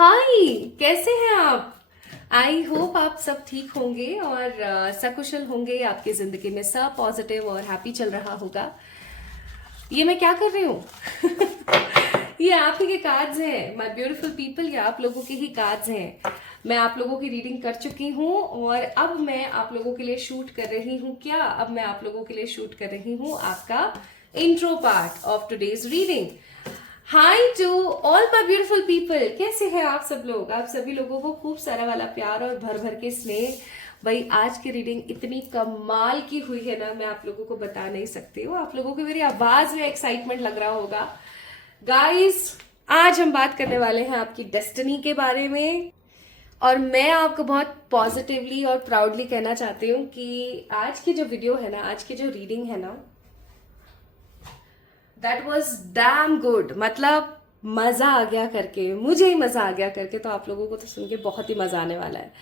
हाय, कैसे हैं आप? आई होप आप सब ठीक होंगे और सकुशल होंगे। आपकी जिंदगी में सब पॉजिटिव और हैप्पी चल रहा होगा। ये मैं क्या कर रही हूँ? ये आप ही के कार्ड्स हैं माय ब्यूटीफुल पीपल। ये आप लोगों के ही कार्ड्स हैं। मैं आप लोगों की रीडिंग कर चुकी हूँ और अब मैं आप लोगों के लिए शूट कर रही हूँ। क्या अब मैं आप लोगों के लिए शूट कर रही हूँ आपका intro part of today's reading. Hi to all my beautiful people, कैसे हैं आप सब लोग? आप सभी लोगों को खूब सारा वाला प्यार और भर भर के स्नेह। भाई आज की रीडिंग इतनी कमाल की हुई है ना, मैं आप लोगों को बता नहीं सकती हूँ। आप लोगों को मेरी आवाज में एक्साइटमेंट लग रहा होगा। गाइस, आज हम बात करने वाले हैं आपकी डेस्टिनी के बारे में और मैं आपको बहुत पॉजिटिवली और प्राउडली कहना चाहती हूँ कि आज की जो वीडियो है ना, आज की जो रीडिंग है ना, दैट वॉज डैम गुड। मतलब मजा आ गया करके, मुझे ही मजा आ गया करके, तो आप लोगों को तो सुन के बहुत ही मजा आने वाला है।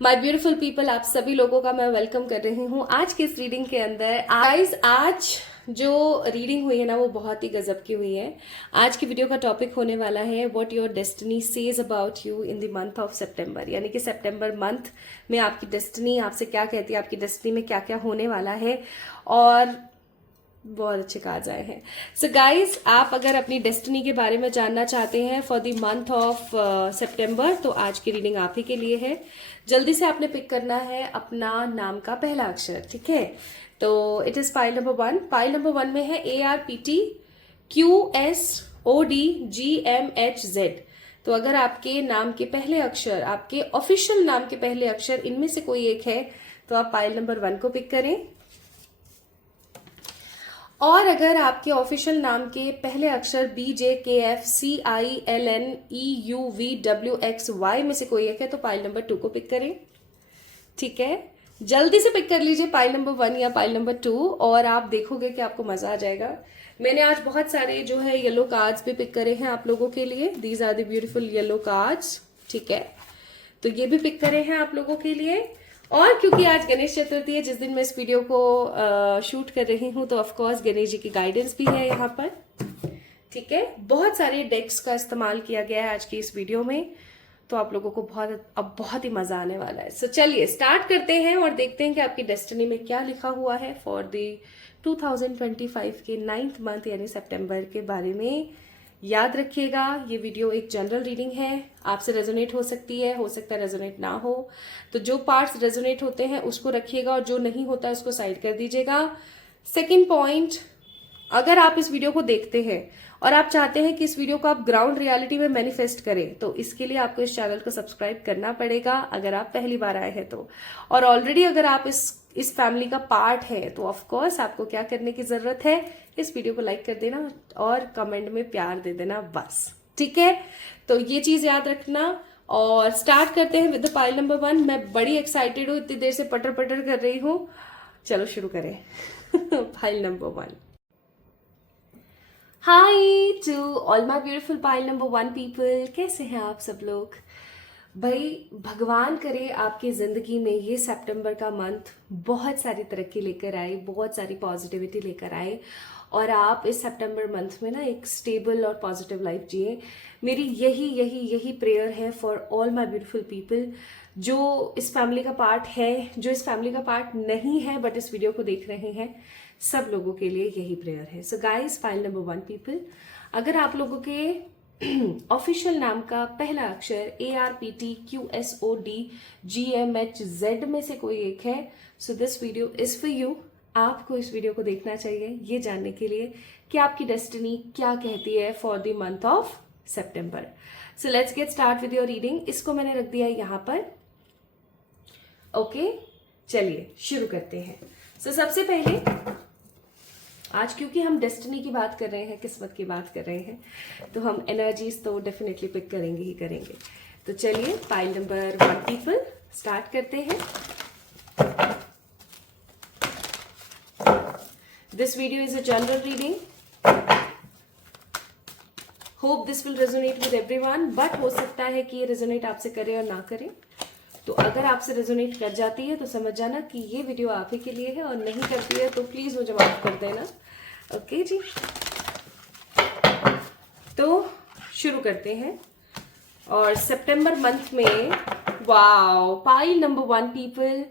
माय ब्यूटीफुल पीपल, आप सभी लोगों का मैं वेलकम कर रही हूँ आज की इस रीडिंग के अंदर। गाइस, आज जो रीडिंग हुई है ना वो बहुत ही गजब की हुई है। आज की वीडियो का टॉपिक होने वाला है what your destiny says about you in the month of September, यानी कि सितंबर मंथ में आपकी डेस्टिनी आपसे क्या कहती है, आपकी डेस्टिनी में क्या क्या होने वाला है। और बहुत अच्छे कार्ड्स आए हैं। सो गाइज, आप अगर अपनी डेस्टिनी के बारे में जानना चाहते हैं फॉर द मंथ ऑफ सितंबर, तो आज की रीडिंग आप ही के लिए है। जल्दी से आपने पिक करना है अपना नाम का पहला अक्षर, ठीक है? तो it is pile number 1। Pile number 1 में है ARPTQSODGMHZ। तो अगर आपके नाम के पहले अक्षर, आपके ऑफिशियल नाम के पहले अक्षर इनमें से कोई एक है तो आप पाइल नंबर 1 को पिक करें। और अगर आपके ऑफिशियल नाम के पहले अक्षर BJKFCILNEUVWXY में से कोई एक है तो पाइल नंबर 2 को पिक करें, ठीक है? जल्दी से पिक कर लीजिए पाइल नंबर 1 या पाइल नंबर 2 और आप देखोगे कि आपको मजा आ जाएगा। मैंने आज बहुत सारे जो है येलो कार्ड्स भी पिक करे हैं आप लोगों के लिए। These are the beautiful yellow cards, ठीक है? तो ये भी पिक करे हैं आप लोगों के लिए। और क्योंकि आज गणेश चतुर्थी है, जिस दिन मैं इस वीडियो को शूट कर रही हूँ, तो ऑफकोर्स गणेश जी की गाइडेंस भी है यहाँ पर, ठीक है? बहुत सारे डेक्स का इस्तेमाल किया गया है आज की इस वीडियो में, तो आप लोगों को बहुत ही मजा आने वाला है। सो चलिए स्टार्ट करते हैं और देखते हैं कि आपकी डेस्टिनी में क्या लिखा हुआ है फॉर द 2025 के 9th मंथ यानी सितंबर के बारे में। याद रखिएगा, ये वीडियो एक जनरल रीडिंग है, आपसे रेजोनेट हो सकती है, हो सकता है रेजोनेट ना हो। तो जो पार्ट्स रेजोनेट होते हैं उसको रखिएगा और जो नहीं होता है उसको साइड कर दीजिएगा। सेकंड पॉइंट, अगर आप इस वीडियो को देखते हैं और आप चाहते हैं कि इस वीडियो को आप ग्राउंड रियलिटी में मैनिफेस्ट करें, तो इसके लिए आपको इस चैनल को सब्सक्राइब करना पड़ेगा अगर आप पहली बार आए हैं तो। और ऑलरेडी अगर आप इस फैमिली का पार्ट है तो ऑफ कोर्स आपको क्या करने की जरूरत है, इस वीडियो को लाइक कर देना और कमेंट में प्यार दे देना, बस, ठीक है? तो ये चीज याद रखना और स्टार्ट करते हैं विद पाइल नंबर 1। मैं बड़ी एक्साइटेड हूँ, इतनी देर से पटर पटर कर रही हूँ। चलो शुरू करें। Pile number 1। Hi to all my beautiful pile number 1 people, कैसे हैं आप सब लोग? भाई भगवान करे आपकी जिंदगी में ये सितंबर का मंथ बहुत सारी तरक्की लेकर आए, बहुत सारी पॉजिटिविटी लेकर आए और आप इस सितंबर मंथ में ना एक स्टेबल और पॉजिटिव लाइफ जिए। मेरी यही प्रेयर है for all my beautiful people जो इस फैमिली का पार्ट है, जो इस फैमिली का पार्ट नहीं है बट इस वीडियो को देख रहे हैं, सब लोगों के लिए यही प्रेयर है। So guys, file number 1 people, अगर आप लोगों के ऑफिशियल नाम का पहला अक्षर ARPTQSODGMHZ में से कोई एक है, so this video is for you. आपको इस वीडियो को देखना चाहिए ये जानने के लिए कि आपकी डेस्टिनी क्या कहती है for the month of September. So let's get start with your reading. इसको मैंने रख दिया है यहाँ पर, ओके? चलिए शुरू करते हैं। सो सबसे पहले आज क्योंकि हम डेस्टिनी की बात कर रहे हैं, किस्मत की बात कर रहे हैं, तो हम एनर्जीज तो डेफिनेटली पिक करेंगे ही करेंगे। तो चलिए पाइल नंबर 1 पीपल स्टार्ट करते हैं। This video is a general reading. Hope this will resonate with everyone, but हो सकता है कि ये रेजोनेट आपसे करे और ना करे। तो अगर आपसे रेजोनेट कर जाती है तो समझ जाना कि ये वीडियो आप ही के लिए है, और नहीं करती है तो प्लीज मुझे माफ कर देना, ओके जी? तो शुरू करते हैं और सितंबर मंथ में वाओ, पाइल नंबर 1 पीपल,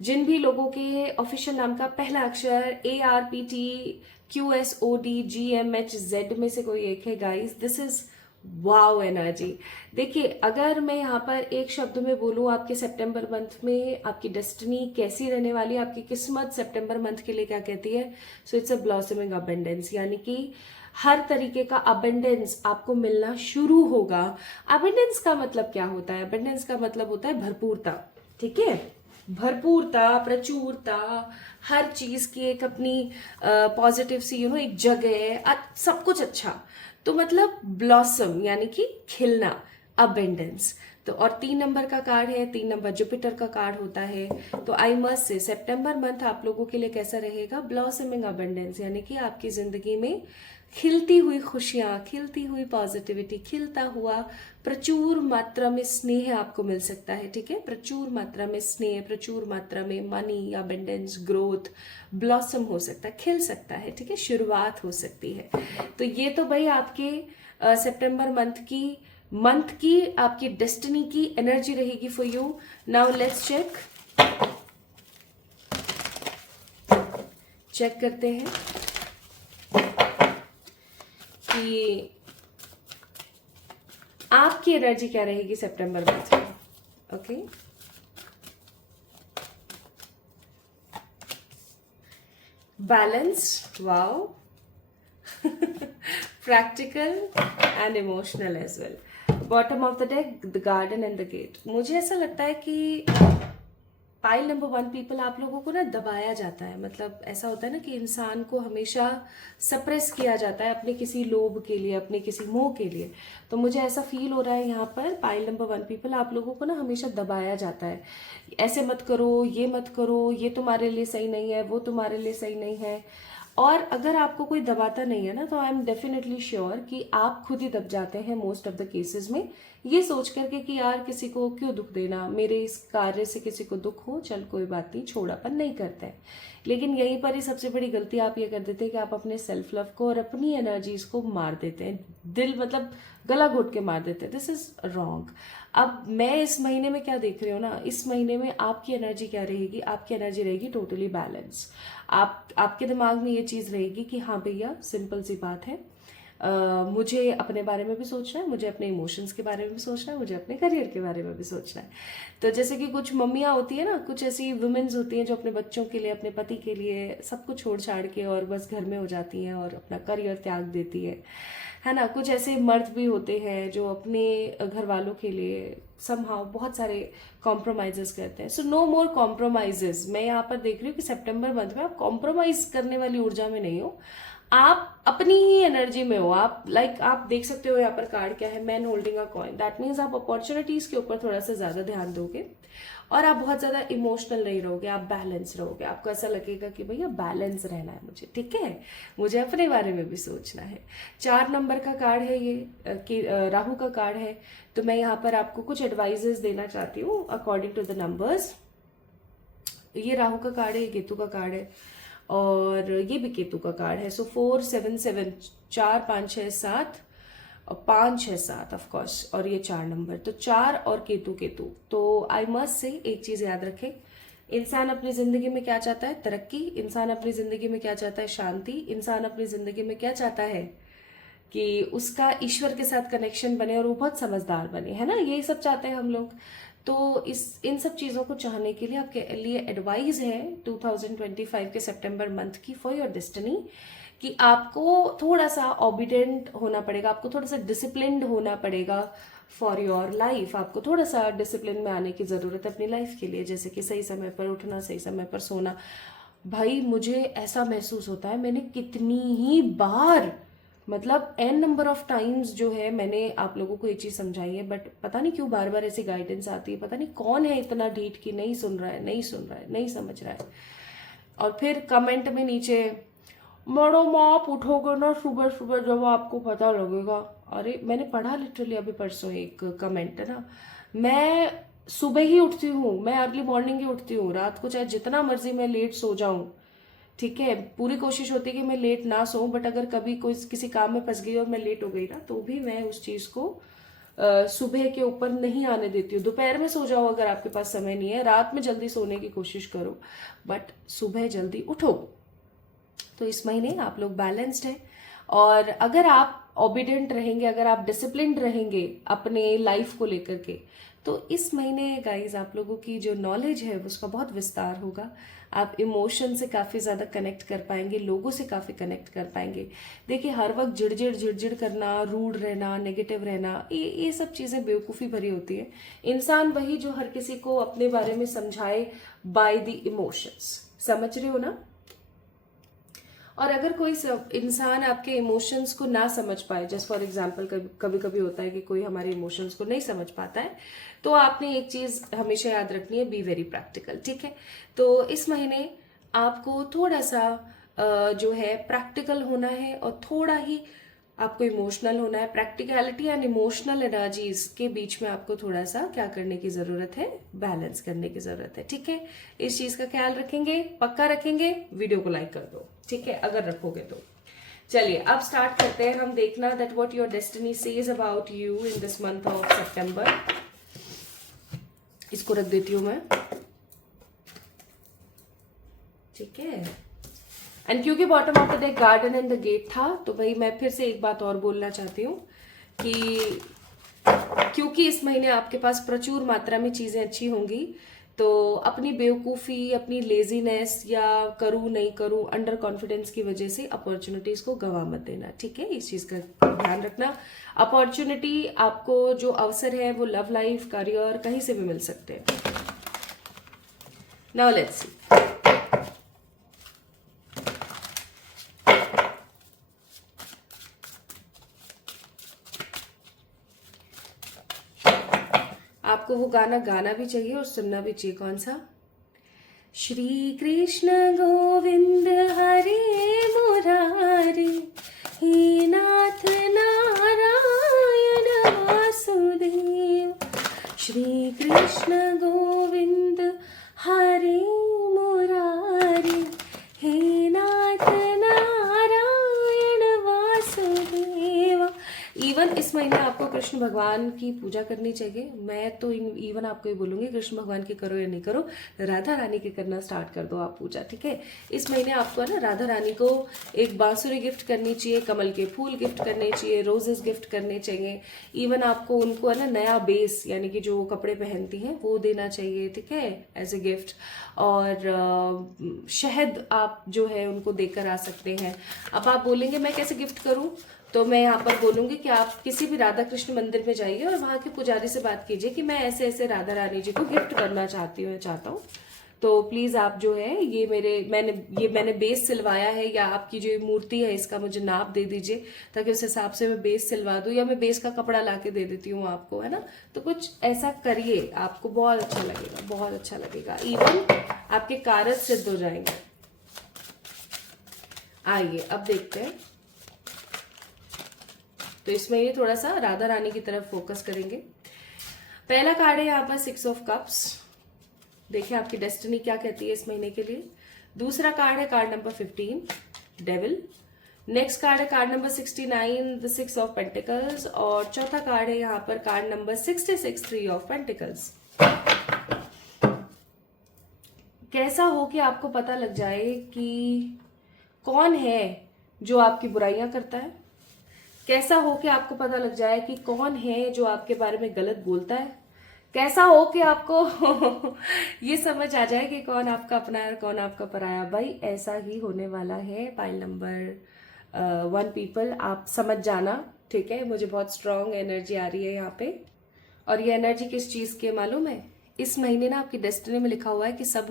जिन भी लोगों के ऑफिशियल नाम का पहला अक्षर ARPTQSODGMHZ में से कोई एक है guys, this is wow energy. देखिए, अगर मैं यहाँ पर एक शब्द में बोलूँ आपके सितंबर मंथ में आपकी डेस्टिनी कैसी रहने वाली है, आपकी किस्मत सितंबर मंथ के लिए क्या कहती है, so it's a blossoming abundance, यानी कि हर तरीके का अबेंडेंस आपको मिलना शुरू होगा। अबेंडेंस का मतलब क्या होता है? अबेंडेंस का मतलब होता है भरपूरता, ठीक है, भरपूरता, प्रचुरता, हर चीज की एक अपनी पॉजिटिव सी एक जगह, सब कुछ अच्छा, तो मतलब ब्लॉसम यानी कि खिलना, अबेंडेंस। तो और 3 नंबर का कार्ड है, 3 नंबर जुपिटर का कार्ड होता है। तो आई मस्ट से सितंबर मंथ आप लोगों के लिए कैसा रहेगा? ब्लॉसमिंग अबेंडेंस, यानी कि आपकी जिंदगी में खिलती हुई खुशियां, खिलती हुई पॉजिटिविटी, खिलता हुआ प्रचुर मात्रा में स्नेह आपको मिल सकता है, ठीक है, प्रचुर मात्रा में स्नेह, प्रचुर मात्रा में मनी, अबेंडेंस, ग्रोथ, ब्लॉसम हो सकता है, खिल सकता है, ठीक है, शुरुआत हो सकती है। तो ये तो भाई आपके सितंबर मंथ की आपकी डेस्टिनी की एनर्जी रहेगी for you. Now let's check करते हैं कि आपकी एनर्जी क्या रहेगी सितंबर मंथ में। Okay, balance, wow, practical and emotional as well. Bottom of the deck, the garden and the gate. मुझे ऐसा लगता है कि पाइल नंबर 1 पीपल, आप लोगों को ना दबाया जाता है, मतलब ऐसा होता है ना कि इंसान को हमेशा सप्रेस किया जाता है अपने किसी लोभ के लिए, अपने किसी मोह के लिए। तो मुझे ऐसा फील हो रहा है यहाँ पर पाइल नंबर 1 पीपल, आप लोगों को ना हमेशा दबाया जाता है, ऐसे मत करो, ये तुम्हारे लिए सही नहीं है, वो तुम्हारे लिए सही नहीं है। और अगर आपको कोई दबाता नहीं है ना, तो आई एम डेफिनेटली श्योर कि आप खुद ही दब जाते हैं मोस्ट ऑफ द केसेस में, ये सोच करके कि यार किसी को क्यों दुख देना, मेरे इस कार्य से किसी को दुख हो, चल कोई बात नहीं, छोड़ापन नहीं करते हैं। लेकिन यहीं पर ही सबसे बड़ी गलती आप ये कर देते हैं कि आप अपने सेल्फ लव को और अपनी एनर्जीज को मार देते हैं, दिल मतलब गला घोट के मार देते हैं। This is wrong. अब मैं इस महीने में क्या देख रही हूँ ना, इस महीने में आपकी एनर्जी क्या रहेगी? आपकी एनर्जी रहेगी टोटली बैलेंस। आपके दिमाग में ये चीज रहेगी कि हाँ भैया, सिंपल सी बात है, मुझे अपने बारे में भी सोचना है, मुझे अपने इमोशंस के बारे में भी सोचना है, मुझे अपने करियर के बारे में भी सोचना है। तो जैसे कि कुछ मम्मियाँ होती है ना, कुछ ऐसी वुमेन्स होती हैं जो अपने बच्चों के लिए, अपने पति के लिए सब कुछ छोड़ छाड़ के और बस घर में हो जाती हैं और अपना करियर त्याग देती है ना। कुछ ऐसे मर्द भी होते हैं जो अपने घर वालों के लिए समहाउ बहुत सारे कॉम्प्रोमाइजेस करते हैं। सो नो मोर कॉम्प्रोमाइजेस। मैं यहाँ पर देख रही हूँ कि सितंबर मंथ में आप कॉम्प्रोमाइज करने वाली ऊर्जा में नहीं हो, आप अपनी ही एनर्जी में हो। आप आप देख सकते हो यहाँ पर कार्ड क्या है, man holding a coin. That means आप अपॉर्चुनिटीज के ऊपर थोड़ा सा ज्यादा ध्यान दोगे और आप बहुत ज्यादा इमोशनल नहीं रहोगे, आप बैलेंस रहोगे। आपको ऐसा लगेगा कि भैया बैलेंस रहना है मुझे, ठीक है, मुझे अपने बारे में भी सोचना है। 4 नंबर का कार्ड है ये, कि राहु का कार्ड है। तो मैं यहाँ पर आपको कुछ एडवाइजेस देना चाहती हूँ अकॉर्डिंग टू द नंबर्स। ये राहु का कार्ड है, ये केतु का कार्ड है और ये भी केतु का कार्ड है। सो 4 7 7, 4 5 6 7 और 5 6 7 ऑफ कोर्स, और ये 4 नंबर, तो 4 और केतु केतु। तो आई मस्ट से एक चीज याद रखें, इंसान अपनी जिंदगी में क्या चाहता है? तरक्की। इंसान अपनी जिंदगी में क्या चाहता है? शांति। इंसान अपनी जिंदगी में क्या चाहता है? कि उसका ईश्वर के साथ कनेक्शन बने और वो बहुत समझदार बने, है ना, यही सब चाहते हैं हम लोग। तो इन सब चीजों को चाहने के लिए आपके लिए एडवाइस है 2025 के सितंबर मंथ की फॉर योर डेस्टिनी, कि आपको थोड़ा सा ऑबिडेंट होना पड़ेगा, आपको थोड़ा सा डिसिप्लिन्ड होना पड़ेगा फॉर योर लाइफ। आपको थोड़ा सा डिसिप्लिन में आने की जरूरत है अपनी लाइफ के लिए, जैसे कि सही समय पर उठना, सही समय पर सोना। भाई मुझे ऐसा महसूस होता है, मैंने कितनी ही बार, मतलब एन नंबर ऑफ टाइम्स जो है मैंने आप लोगों को ये चीज समझाई है, बट पता नहीं क्यों बार बार ऐसी गाइडेंस आती है, पता नहीं कौन है इतना ढीठ कि नहीं सुन रहा है, नहीं सुन रहा है, नहीं समझ रहा है। और फिर कमेंट में नीचे, मैडम आप उठोगे ना सुबह सुबह जब आपको पता लगेगा। अरे मैंने पढ़ा लिटरली अभी परसों एक कमेंट है ना, मैं सुबह ही उठती हूँ, मैं अर्ली मॉर्निंग ही उठती हूँ, रात को चाहे जितना मर्जी मैं लेट सो जाऊं, ठीक है, पूरी कोशिश होती है कि मैं लेट ना सोऊं, बट अगर कभी कोई किसी काम में फंस गई और मैं लेट हो गई ना, तो भी मैं उस चीज को सुबह के ऊपर नहीं आने देती हूँ। दोपहर में सो जाओ अगर आपके पास समय नहीं है, रात में जल्दी सोने की कोशिश करो, बट सुबह जल्दी उठो। तो इस महीने आप लोग बैलेंस्ड हैं, और अगर आप ओबीडेंट रहेंगे, अगर आप डिसिप्लिन्ड रहेंगे अपने लाइफ को लेकर के, तो इस महीने गाइज आप लोगों की जो नॉलेज है उसका बहुत विस्तार होगा। आप इमोशन से काफ़ी ज़्यादा कनेक्ट कर पाएंगे, लोगों से काफ़ी कनेक्ट कर पाएंगे। देखिए, हर वक्त झिड़झिड़ करना, रूड रहना, नेगेटिव रहना, ये सब चीज़ें बेवकूफ़ी भरी होती है। इंसान वही जो हर किसी को अपने बारे में समझाए बाय द इमोशंस। समझ रहे हो ना? और अगर कोई इंसान आपके इमोशंस को ना समझ पाए, जस्ट फॉर एग्जांपल कभी कभी होता है कि कोई हमारे इमोशंस को नहीं समझ पाता है, तो आपने एक चीज हमेशा याद रखनी है, बी वेरी प्रैक्टिकल। ठीक है? तो इस महीने आपको थोड़ा सा जो है प्रैक्टिकल होना है, और थोड़ा ही आपको इमोशनल होना है। प्रैक्टिकलिटी एंड इमोशनल एनर्जीज के बीच में आपको थोड़ा सा क्या करने की जरूरत है, बैलेंस करने की जरूरत है। ठीक है? इस चीज का ख्याल रखेंगे, पक्का रखेंगे। वीडियो को लाइक कर दो, ठीक है, अगर रखोगे तो। चलिए अब स्टार्ट करते हैं हम देखना that what your destiny says about you in this month of September. इसको रख देती हूं मैं, ठीक है। एंड क्योंकि bottom of the deck garden and the gate था, तो भाई मैं फिर से एक बात और बोलना चाहती हूँ कि क्योंकि इस महीने आपके पास प्रचुर मात्रा में चीजें अच्छी होंगी, तो अपनी बेवकूफ़ी, अपनी लेजीनेस या करूँ नहीं करूँ अंडर कॉन्फिडेंस की वजह से अपॉर्चुनिटीज को गवा मत देना। ठीक है? इस चीज़ का ध्यान रखना। अपॉर्चुनिटी, आपको जो अवसर है वो लव लाइफ, करियर, कहीं से भी मिल सकते हैं। नाउ लेट्स सी। आपको वो गाना गाना भी चाहिए और सुनना भी चाहिए। कौन सा? श्री कृष्ण गोविंद हरे मुरारी, हे नाथ नारायण वासुदेव। श्री कृष्ण गोविंद हरे मुरारी, हे नाथ नारायण वासुदेव। इवन इस महीने आपको कृष्ण भगवान की पूजा करनी चाहिए। मैं तो इवन आपको ये बोलूंगी, कृष्ण भगवान की करो या नहीं करो, राधा रानी की करना स्टार्ट कर दो आप पूजा। ठीक है? इस महीने आपको ना राधा रानी को एक बांसुरी गिफ्ट करनी चाहिए, कमल के फूल गिफ्ट करने चाहिए, रोजेस गिफ्ट करने चाहिए। इवन आपको उनको है ना नया बेस, यानी कि जो कपड़े पहनती हैं वो देना चाहिए। ठीक है? As a gift. और शहद आप जो है उनको देकर आ सकते हैं। अब आप बोलेंगे मैं कैसे गिफ्ट करूं, तो मैं यहाँ पर बोलूंगी कि आप किसी भी राधा कृष्ण मंदिर में जाइए और वहां के पुजारी से बात कीजिए कि मैं ऐसे ऐसे राधा रानी जी को गिफ्ट करना चाहता हूँ, तो प्लीज आप जो है ये मैंने बेस सिलवाया है, या आपकी जो मूर्ति है इसका मुझे नाप दे दीजिए, ताकि उस हिसाब से मैं बेस सिलवा दूं, या मैं बेस का कपड़ा ला के दे देती हूँ आपको, है ना। तो कुछ ऐसा करिए, आपको बहुत अच्छा लगेगा, बहुत अच्छा लगेगा। इवन आपके कार्य सिद्ध हो जाएंगे। आइए अब देखते हैं। तो इसमें ये थोड़ा सा राधा रानी की तरफ फोकस करेंगे। पहला कार्ड है यहाँ पर 6 ऑफ कप्स। देखिए आपकी डेस्टिनी क्या कहती है इस महीने के लिए। दूसरा कार्ड है card number 15, devil. Next card है card number 69, the 6 of pentacles. और चौथा कार्ड है यहाँ पर कार्ड नंबर 66, 3 ऑफ पेंटिकल्स। कैसा हो कि आपको पता लग जाए कि कौन है जो आपकी बुराइयां करता है। कैसा हो कि आपको पता लग जाए कि कौन है जो आपके बारे में गलत बोलता है। कैसा हो कि आपको ये समझ आ जाए कि कौन आपका अपना है और कौन आपका पराया। भाई ऐसा ही होने वाला है। पाइल नंबर 1 पीपल, आप समझ जाना। ठीक है? मुझे बहुत स्ट्रांग एनर्जी आ रही है यहाँ पे। और ये एनर्जी किस चीज की मालूम है? इस महीने ना आपकी डेस्टिनी में लिखा हुआ है कि सब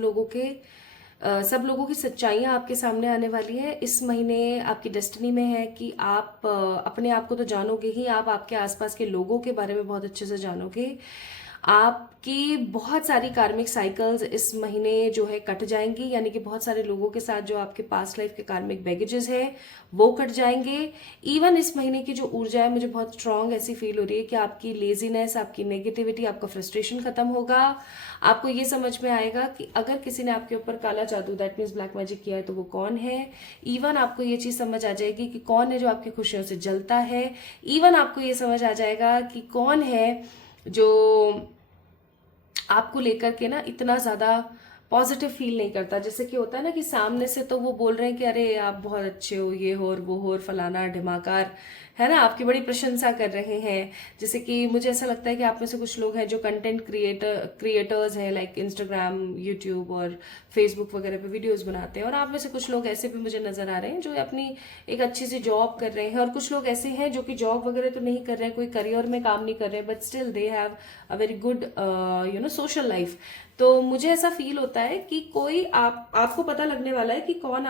लोगों की सच्चाइयां आपके सामने आने वाली है। इस महीने आपकी डेस्टिनी में है कि आप अपने आप को तो जानोगे ही, आप आपके आसपास के लोगों के बारे में बहुत अच्छे से जानोगे। आपकी बहुत सारी कार्मिक साइकिल्स इस महीने जो है कट जाएंगी, यानी कि बहुत सारे लोगों के साथ जो आपके पास्ट लाइफ के कार्मिक बैगेजेस है वो कट जाएंगे। इवन इस महीने की जो ऊर्जा है मुझे बहुत स्ट्रांग ऐसी फील हो रही है कि आपकी लेजीनेस, आपकी नेगेटिविटी, आपका फ्रस्ट्रेशन खत्म होगा। आपको ये समझ में आएगा कि अगर किसी ने आपके ऊपर काला जादू, दैट मीन्स ब्लैक मैजिक किया है, तो वो कौन है। इवन आपको ये चीज समझ आ जाएगी कि कौन है जो आपकी खुशियों से जलता है। इवन आपको ये समझ आ जाएगा कि कौन है जो आपको लेकर के ना इतना ज्यादा पॉजिटिव फील नहीं करता। जैसे कि होता है ना कि सामने से तो वो बोल रहे हैं कि अरे आप बहुत अच्छे हो, ये हो और वो हो और फलाना ढिमाकार, है ना, आपकी बड़ी प्रशंसा कर रहे हैं। जैसे कि मुझे ऐसा लगता है कि आप में से कुछ लोग हैं जो कंटेंट क्रिएटर्स हैं, लाइक इंस्टाग्राम, यूट्यूब और फेसबुक वगैरह पे वीडियोस बनाते हैं, और आप में से कुछ लोग ऐसे भी मुझे नजर आ रहे हैं जो अपनी एक अच्छी सी जॉब कर रहे हैं, और कुछ लोग ऐसे हैं जो कि जॉब वगैरह तो नहीं कर रहे हैं, कोई करियर में काम नहीं कर रहे हैं, but still they have a very good social life. तो मुझे ऐसा फील होता है कि कोई आपको पता लगने वाला है कि कौन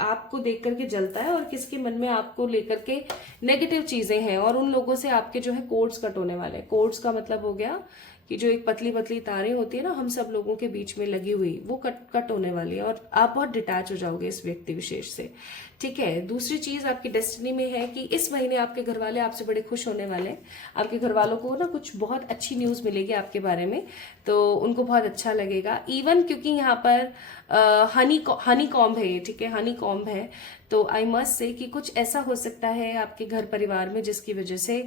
आपको देख करके जलता है और किसके मन में आपको लेकर के नेगेटिव चीजें हैं, और उन लोगों से आपके जो है कोड्स कट होने वाले हैं। कोड्स का मतलब हो गया कि जो एक पतली पतली तारें होती है ना हम सब लोगों के बीच में लगी हुई, वो कट होने वाली है, और आप बहुत डिटैच हो जाओगे इस व्यक्ति विशेष से। ठीक है। दूसरी चीज आपकी डेस्टिनी में है कि इस महीने आपके घर वाले आपसे बड़े खुश होने वाले हैं। आपके घर वालों को ना कुछ बहुत अच्छी न्यूज मिलेगी आपके बारे में, तो उनको बहुत अच्छा लगेगा। इवन क्योंकि यहाँ पर हनी कॉम्ब है, ठीक है, हनी कॉम्ब है, तो आई मस्ट से कि कुछ ऐसा हो सकता है आपके घर परिवार में जिसकी वजह से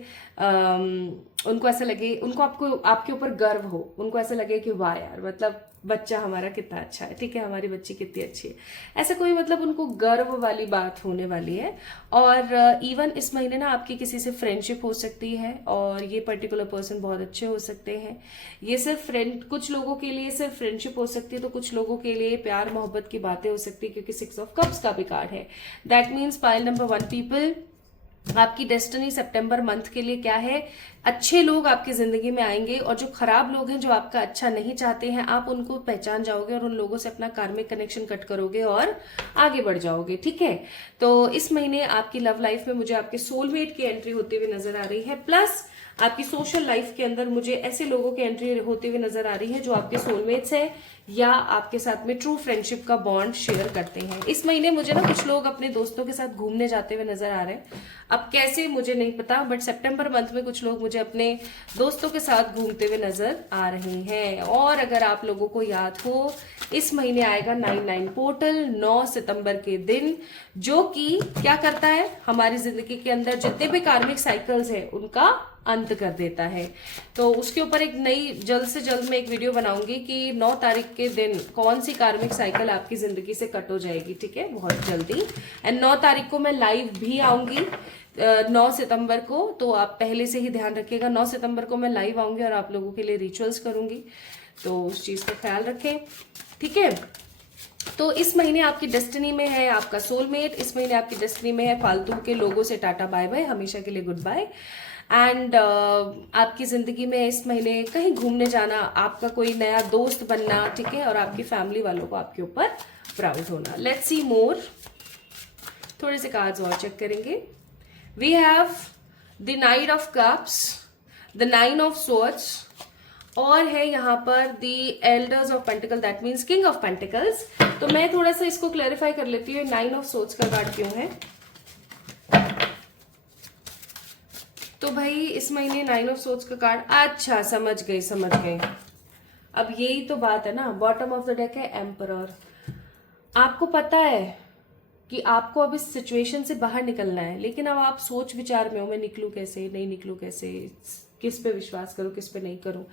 उनको ऐसा लगे, उनको आपके ऊपर गर्व हो, उनको ऐसा लगे कि वाह यार, मतलब बच्चा हमारा कितना अच्छा है, ठीक है, हमारी बच्ची कितनी अच्छी है, ऐसा कोई मतलब उनको गर्व वाली बात होने वाली है। और इवन इस महीने ना आपकी किसी से फ्रेंडशिप हो सकती है, और ये पर्टिकुलर पर्सन बहुत अच्छे हो सकते हैं। ये सिर्फ कुछ लोगों के लिए सिर्फ फ्रेंडशिप हो सकती है, तो कुछ लोगों के लिए प्यार मोहब्बत की बातें हो सकती है, क्योंकि 6 ऑफ कप्स का भी कार्ड है। That means pile number 1 people, आपकी डेस्टिनी सितंबर मंथ के लिए क्या है, अच्छे लोग आपकी जिंदगी में आएंगे, और जो खराब लोग हैं जो आपका अच्छा नहीं चाहते हैं, आप उनको पहचान जाओगे और उन लोगों से अपना कार्मिक कनेक्शन कट करोगे और आगे बढ़ जाओगे। ठीक है। तो इस महीने आपकी लव लाइफ में मुझे आपके सोलमेट की एंट्री होते हुए नजर आ रही है, प्लस आपकी सोशल लाइफ के अंदर मुझे ऐसे लोगों की एंट्री होते हुए नजर आ रही है जो आपके सोलमेट्स हैं या आपके साथ में ट्रू फ्रेंडशिप का बॉन्ड शेयर करते हैं। इस महीने मुझे ना कुछ लोग अपने दोस्तों के साथ घूमने जाते हुए नजर आ रहे हैं, अब कैसे मुझे नहीं पता, बट सितंबर मंथ में कुछ लोग मुझे अपने दोस्तों के साथ घूमते हुए नजर आ रहे हैं। और अगर आप लोगों को याद हो, इस महीने आएगा 99 पोर्टल 9 सितंबर के दिन, जो कि क्या करता है, हमारी जिंदगी के अंदर जितने भी कार्मिक साइकिल्स है उनका अंत कर देता है। तो उसके ऊपर एक नई जल्द से जल्द मैं एक वीडियो बनाऊंगी कि 9 तारीख के दिन कौन सी कार्मिक साइकिल आपकी जिंदगी से कट हो जाएगी। ठीक है, बहुत जल्दी। एंड 9 तारीख को मैं लाइव भी आऊंगी 9 सितंबर को, तो आप पहले से ही ध्यान रखिएगा। 9 सितंबर को मैं लाइव आऊंगी और आप लोगों के लिए रिचुअल्स करूंगी, तो उस चीज का ख्याल रखें। ठीक है। तो इस महीने आपकी डेस्टिनी में है आपका सोलमेट, इस महीने आपकी डेस्टिनी में है फालतू के लोगों से टाटा बाय बाय, हमेशा के लिए गुड बाय। एंड आपकी जिंदगी में इस महीने कहीं घूमने जाना, आपका कोई नया दोस्त बनना, ठीक है, और आपकी फैमिली वालों को आपके ऊपर प्राउड होना। लेट्स सी मोर, थोड़े से कार्ड्स और चेक करेंगे। We have the knight of cups, the 9 of swords, और है यहाँ पर the elders of pentacle, that means king of pentacles. तो मैं थोड़ा सा इसको क्लैरिफाई कर लेती हूँ 9 ऑफ स्वॉर्ड्स का कार्ड क्यों है। तो भाई इस महीने 9 ऑफ स्वॉर्ड्स का कार्ड, अच्छा समझ गई। अब यही तो बात है ना, बॉटम ऑफ द डेक है एम्परर। आपको पता है कि आपको अब इस सिचुएशन से बाहर निकलना है, लेकिन अब आप सोच विचार में हो, मैं निकलूं कैसे, नहीं निकलूं कैसे, किस पे विश्वास करूं, किस पे नहीं करूं।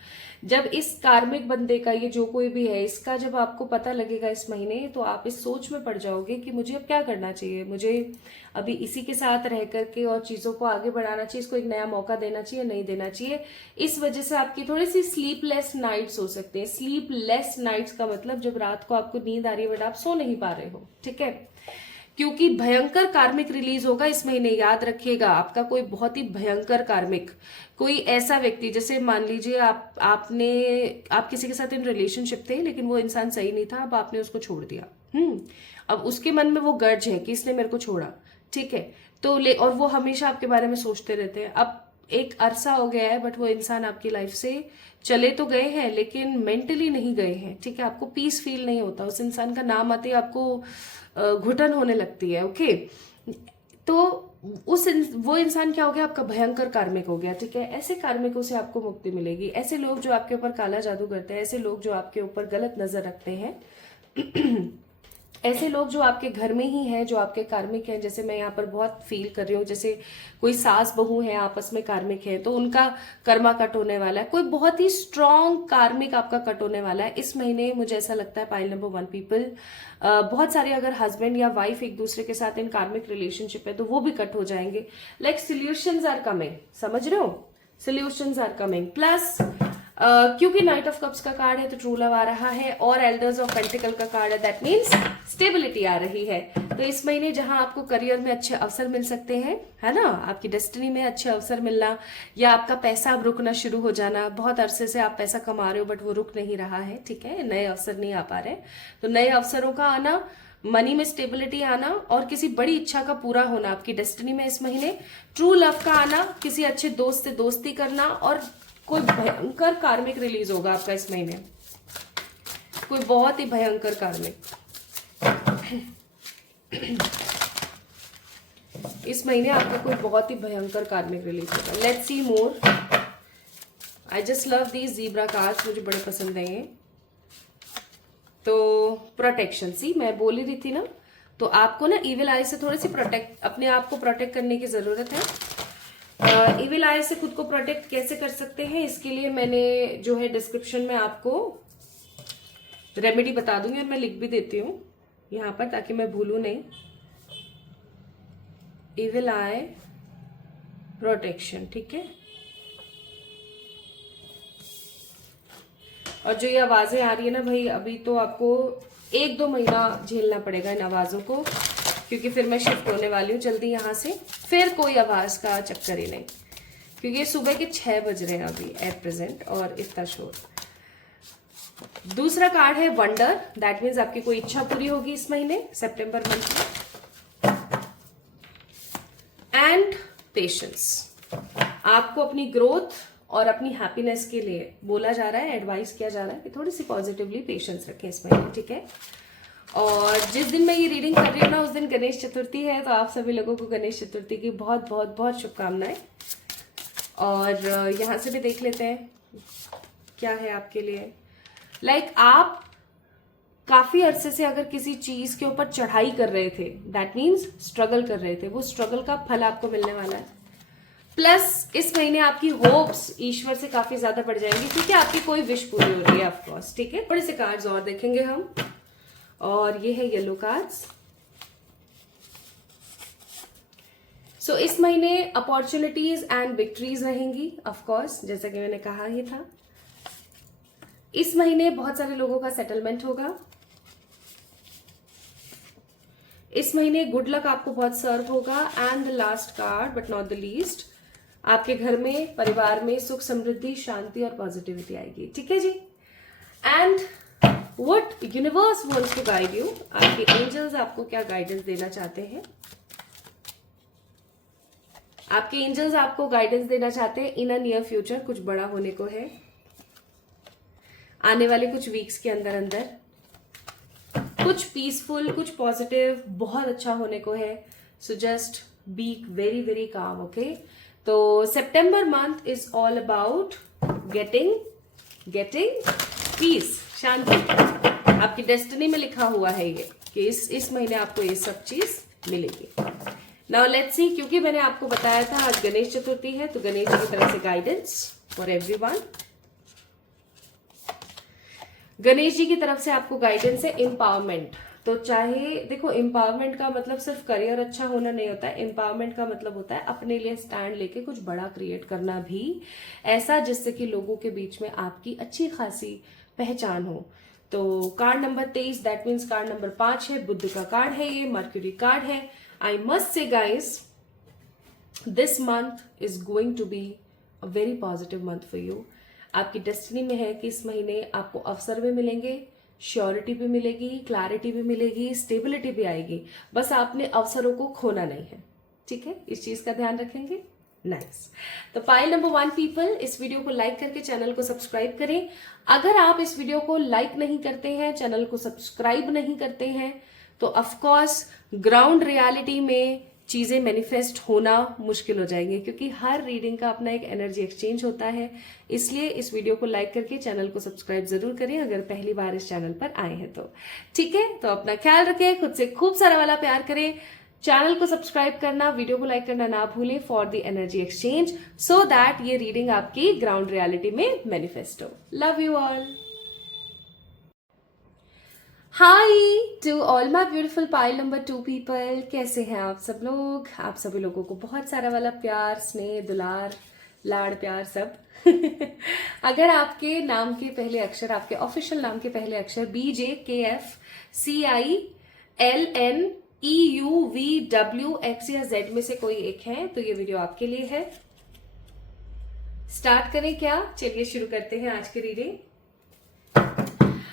जब इस कार्मिक बंदे का, ये जो कोई भी है, इसका जब आपको पता लगेगा इस महीने, तो आप इस सोच में पड़ जाओगे कि मुझे अब क्या करना चाहिए, मुझे अभी इसी के साथ रह करके और चीजों को आगे बढ़ाना चाहिए, इसको एक नया मौका देना चाहिए, नहीं देना चाहिए। इस वजह से आपकी थोड़ी सी स्लीपलेस नाइट्स हो सकते हैं। स्लीपलेस नाइट्स का मतलब जब रात को आपको नींद आ रही है बट आप सो नहीं पा रहे हो। ठीक है, क्योंकि भयंकर कार्मिक रिलीज होगा इस महीने, याद रखिएगा। आपका कोई बहुत ही भयंकर कार्मिक, कोई ऐसा व्यक्ति, जैसे मान लीजिए आप किसी के साथ इन रिलेशनशिप थे, लेकिन वो इंसान सही नहीं था, अब आपने उसको छोड़ दिया। अब उसके मन में वो गर्ज है कि इसने मेरे को छोड़ा। ठीक है, तो और वो हमेशा आपके बारे में सोचते रहते हैं। अब एक अरसा हो गया है, बट वो इंसान आपकी लाइफ से चले तो गए हैं लेकिन मेंटली नहीं गए हैं, ठीक है। आपको पीस फील नहीं होता, उस इंसान का नाम आते ही आपको घुटन होने लगती है, ओके। तो वो इंसान क्या हो गया, आपका भयंकर कार्मिक हो गया, ठीक है। ऐसे कार्मिकों से आपको मुक्ति मिलेगी। ऐसे लोग जो आपके ऊपर काला जादू करते हैं, ऐसे लोग जो आपके ऊपर गलत नजर रखते हैं ऐसे लोग जो आपके घर में ही हैं, जो आपके कार्मिक हैं, जैसे मैं यहाँ पर बहुत फील कर रही हूँ, जैसे कोई सास बहू है आपस में कार्मिक है, तो उनका कर्मा कट होने वाला है। कोई बहुत ही स्ट्रॉन्ग कार्मिक आपका कट होने वाला है इस महीने, मुझे ऐसा लगता है। पाइल नंबर 1 पीपल, बहुत सारे अगर हस्बैंड या वाइफ एक दूसरे के साथ इन कार्मिक रिलेशनशिप है तो वो भी कट हो जाएंगे। लाइक सोल्यूशंस आर कमिंग, समझ रहे हो, सोल्यूशंस आर कमिंग। प्लस क्योंकि नाइट ऑफ कप्स का कार्ड है तो ट्रू लव आ रहा है, और एल्डर्स ऑफ पेंटिकल का कार्ड है, दैट मीन्स स्टेबिलिटी आ रही है। तो इस महीने जहां आपको करियर में अच्छे अवसर मिल सकते हैं, है ना, आपकी डेस्टिनी में अच्छे अवसर मिलना, या आपका पैसा अब रुकना शुरू हो जाना। बहुत अरसे से आप पैसा कमा रहे हो बट वो रुक नहीं रहा है, ठीक है, नए अवसर नहीं आ पा रहे, तो नए अवसरों का आना, मनी में स्टेबिलिटी आना, और किसी बड़ी इच्छा का पूरा होना आपकी डेस्टिनी में इस महीने। ट्रू लव का आना, किसी अच्छे दोस्त से दोस्ती करना, और कोई भयंकर कार्मिक रिलीज होगा आपका इस महीने, कोई बहुत ही भयंकर कार्मिक इस महीने आपका कोई बहुत ही भयंकर कार्मिक रिलीज होगा। Let's see more. I just love these zebra cards, मुझे बड़े पसंद है ये। तो प्रोटेक्शन, सी मैं बोल ही रही थी ना, तो आपको ना इविल आई से थोड़ी सी अपने आप को प्रोटेक्ट करने की जरूरत है। इविल आई से खुद को प्रोटेक्ट कैसे कर सकते हैं, इसके लिए मैंने जो है डिस्क्रिप्शन में आपको रेमेडी बता दूंगी, और मैं लिख भी देती हूँ यहाँ पर ताकि मैं भूलूं नहीं। इविल आई प्रोटेक्शन, ठीक है। और जो ये आवाजें आ रही है ना भाई, अभी तो आपको 1-2 महीना झेलना पड़ेगा इन आवाजों को, क्योंकि फिर मैं शिफ्ट होने वाली हूँ जल्दी यहाँ से, फिर कोई आवाज का चक्कर ही नहीं, क्योंकि सुबह के 6 बज रहे हैं अभी एट प्रेजेंट, और इतना शोर। दूसरा कार्ड है वंडर, दैट मीन्स आपकी कोई इच्छा पूरी होगी इस महीने, सितंबर मंथ में। एंड पेशेंस, आपको अपनी ग्रोथ और अपनी हैप्पीनेस के लिए बोला जा रहा है, एडवाइस किया जा रहा है कि थोड़ी सी पॉजिटिवली पेशेंस रखें इस महीने, ठीक है। और जिस दिन मैं ये रीडिंग कर रही हूँ ना, उस दिन गणेश चतुर्थी है, तो आप सभी लोगों को गणेश चतुर्थी की बहुत बहुत बहुत शुभकामनाएं। और यहाँ से भी देख लेते हैं क्या है आपके लिए। लाइक आप काफी अरसे से अगर किसी चीज के ऊपर चढ़ाई कर रहे थे, दैट मीन्स स्ट्रगल कर रहे थे, वो स्ट्रगल का फल आपको मिलने वाला है। प्लस इस महीने आपकी होप्स ईश्वर से काफी ज्यादा बढ़ जाएंगी, ठीक है। आपकी कोई विश पूरी हो रही है ऑफकोर्स, ठीक है। थोड़े से कार्ड्स और देखेंगे हम, और ये है येलो कार्ड्स। सो इस महीने अपॉर्चुनिटीज एंड विक्ट्रीज रहेंगी ऑफकोर्स, जैसा कि मैंने कहा ही था। इस महीने बहुत सारे लोगों का सेटलमेंट होगा। इस महीने गुड लक आपको बहुत सर्व होगा। And the last card but not the least, आपके घर में, परिवार में सुख समृद्धि, शांति और पॉजिटिविटी आएगी, ठीक है जी। And what universe wants to guide you, आपके एंजल्स आपको क्या गाइडेंस देना चाहते हैं। आपके एंजल्स आपको गाइडेंस देना चाहते हैं इन अ नियर फ्यूचर, कुछ बड़ा होने को है आने वाले कुछ वीक्स के अंदर अंदर, कुछ पीसफुल, कुछ पॉजिटिव, बहुत अच्छा होने को है। So just be very very calm, okay. तो September month is all about getting peace, शांति। आपकी डेस्टिनी में लिखा हुआ है ये कि इस महीने आपको ये सब चीज मिलेगी। नाउ लेट्स सी, क्योंकि मैंने आपको बताया था आज गणेश चतुर्थी है, तो गणेश जी की तरफ से guidance for everyone. Ganesh ji की तरफ से आपको गाइडेंस है एम्पावरमेंट। तो चाहे देखो, एम्पावरमेंट का मतलब सिर्फ करियर अच्छा होना नहीं होता है। एम्पावरमेंट का मतलब होता है अपने लिए स्टैंड लेके कुछ बड़ा क्रिएट करना भी, ऐसा जिससे कि लोगों के बीच में आपकी अच्छी खासी पहचान हो। तो card number 23, that means card number 5 है, बुद्ध का कार्ड है, ये मर्क्यूरी कार्ड है। I must say guys, this month is going to be a very positive month for you. आपकी डेस्टिनी में है कि इस महीने आपको अवसर भी मिलेंगे, श्योरिटी भी मिलेगी, क्लैरिटी भी मिलेगी, स्टेबिलिटी भी आएगी। बस आपने अवसरों को खोना नहीं है, ठीक है। इस चीज का ध्यान रखेंगे। नाइस। तो पाइल नंबर 1 पीपल, इस वीडियो को लाइक करके चैनल को सब्सक्राइब करें। अगर आप इस वीडियो को लाइक नहीं करते हैं, चैनल को सब्सक्राइब नहीं करते हैं, तो ऑफ कोर्स ग्राउंड रियलिटी में चीजें मैनिफेस्ट होना मुश्किल हो जाएंगे, क्योंकि हर रीडिंग का अपना एक एनर्जी एक्सचेंज होता है। इसलिए इस वीडियो को लाइक करके चैनल को सब्सक्राइब जरूर करें अगर पहली बार इस चैनल पर आए हैं तो। ठीक है, तो अपना ख्याल रखें, खुद से खूब सारा वाला प्यार करें। चैनल को सब्सक्राइब करना, वीडियो को लाइक करना ना भूलें for the energy exchange, so that ये रीडिंग आपकी ग्राउंड रियलिटी में मैनिफेस्ट हो। Love you all. Hi to all my beautiful pile number 2 people, कैसे हैं आप सब लोग? आप सभी लोगों को बहुत सारा वाला प्यार, स्नेह, दुलार, लाड़, प्यार सब। अगर आपके नाम के पहले अक्षर, आपके ऑफिशियल नाम के पहले अक्षर BJKFCILNEUVWX या Z में से कोई एक है तो ये वीडियो आपके लिए है। स्टार्ट करें क्या? चलिए शुरू करते हैं आज की रीडिंग।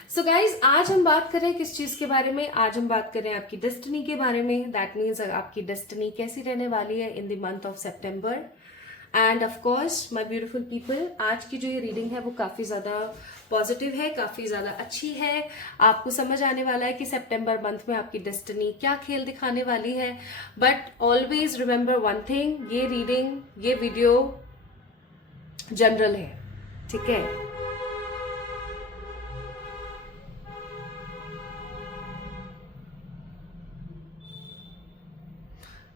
सो गाइज, आज हम बात करें किस चीज के बारे में? आज हम बात करें आपकी डेस्टिनी के बारे में। दैट मीन्स आपकी डेस्टिनी कैसी रहने वाली है इन the month of September. End of course my beautiful people, आज की जो ये रीडिंग है वो काफी ज्यादा पॉजिटिव है, काफी ज्यादा अच्छी है। आपको समझ आने वाला है कि सितंबर मंथ में आपकी डेस्टिनी क्या खेल दिखाने वाली है। But always remember one thing, ये रीडिंग, ये वीडियो जनरल है, ठीक है?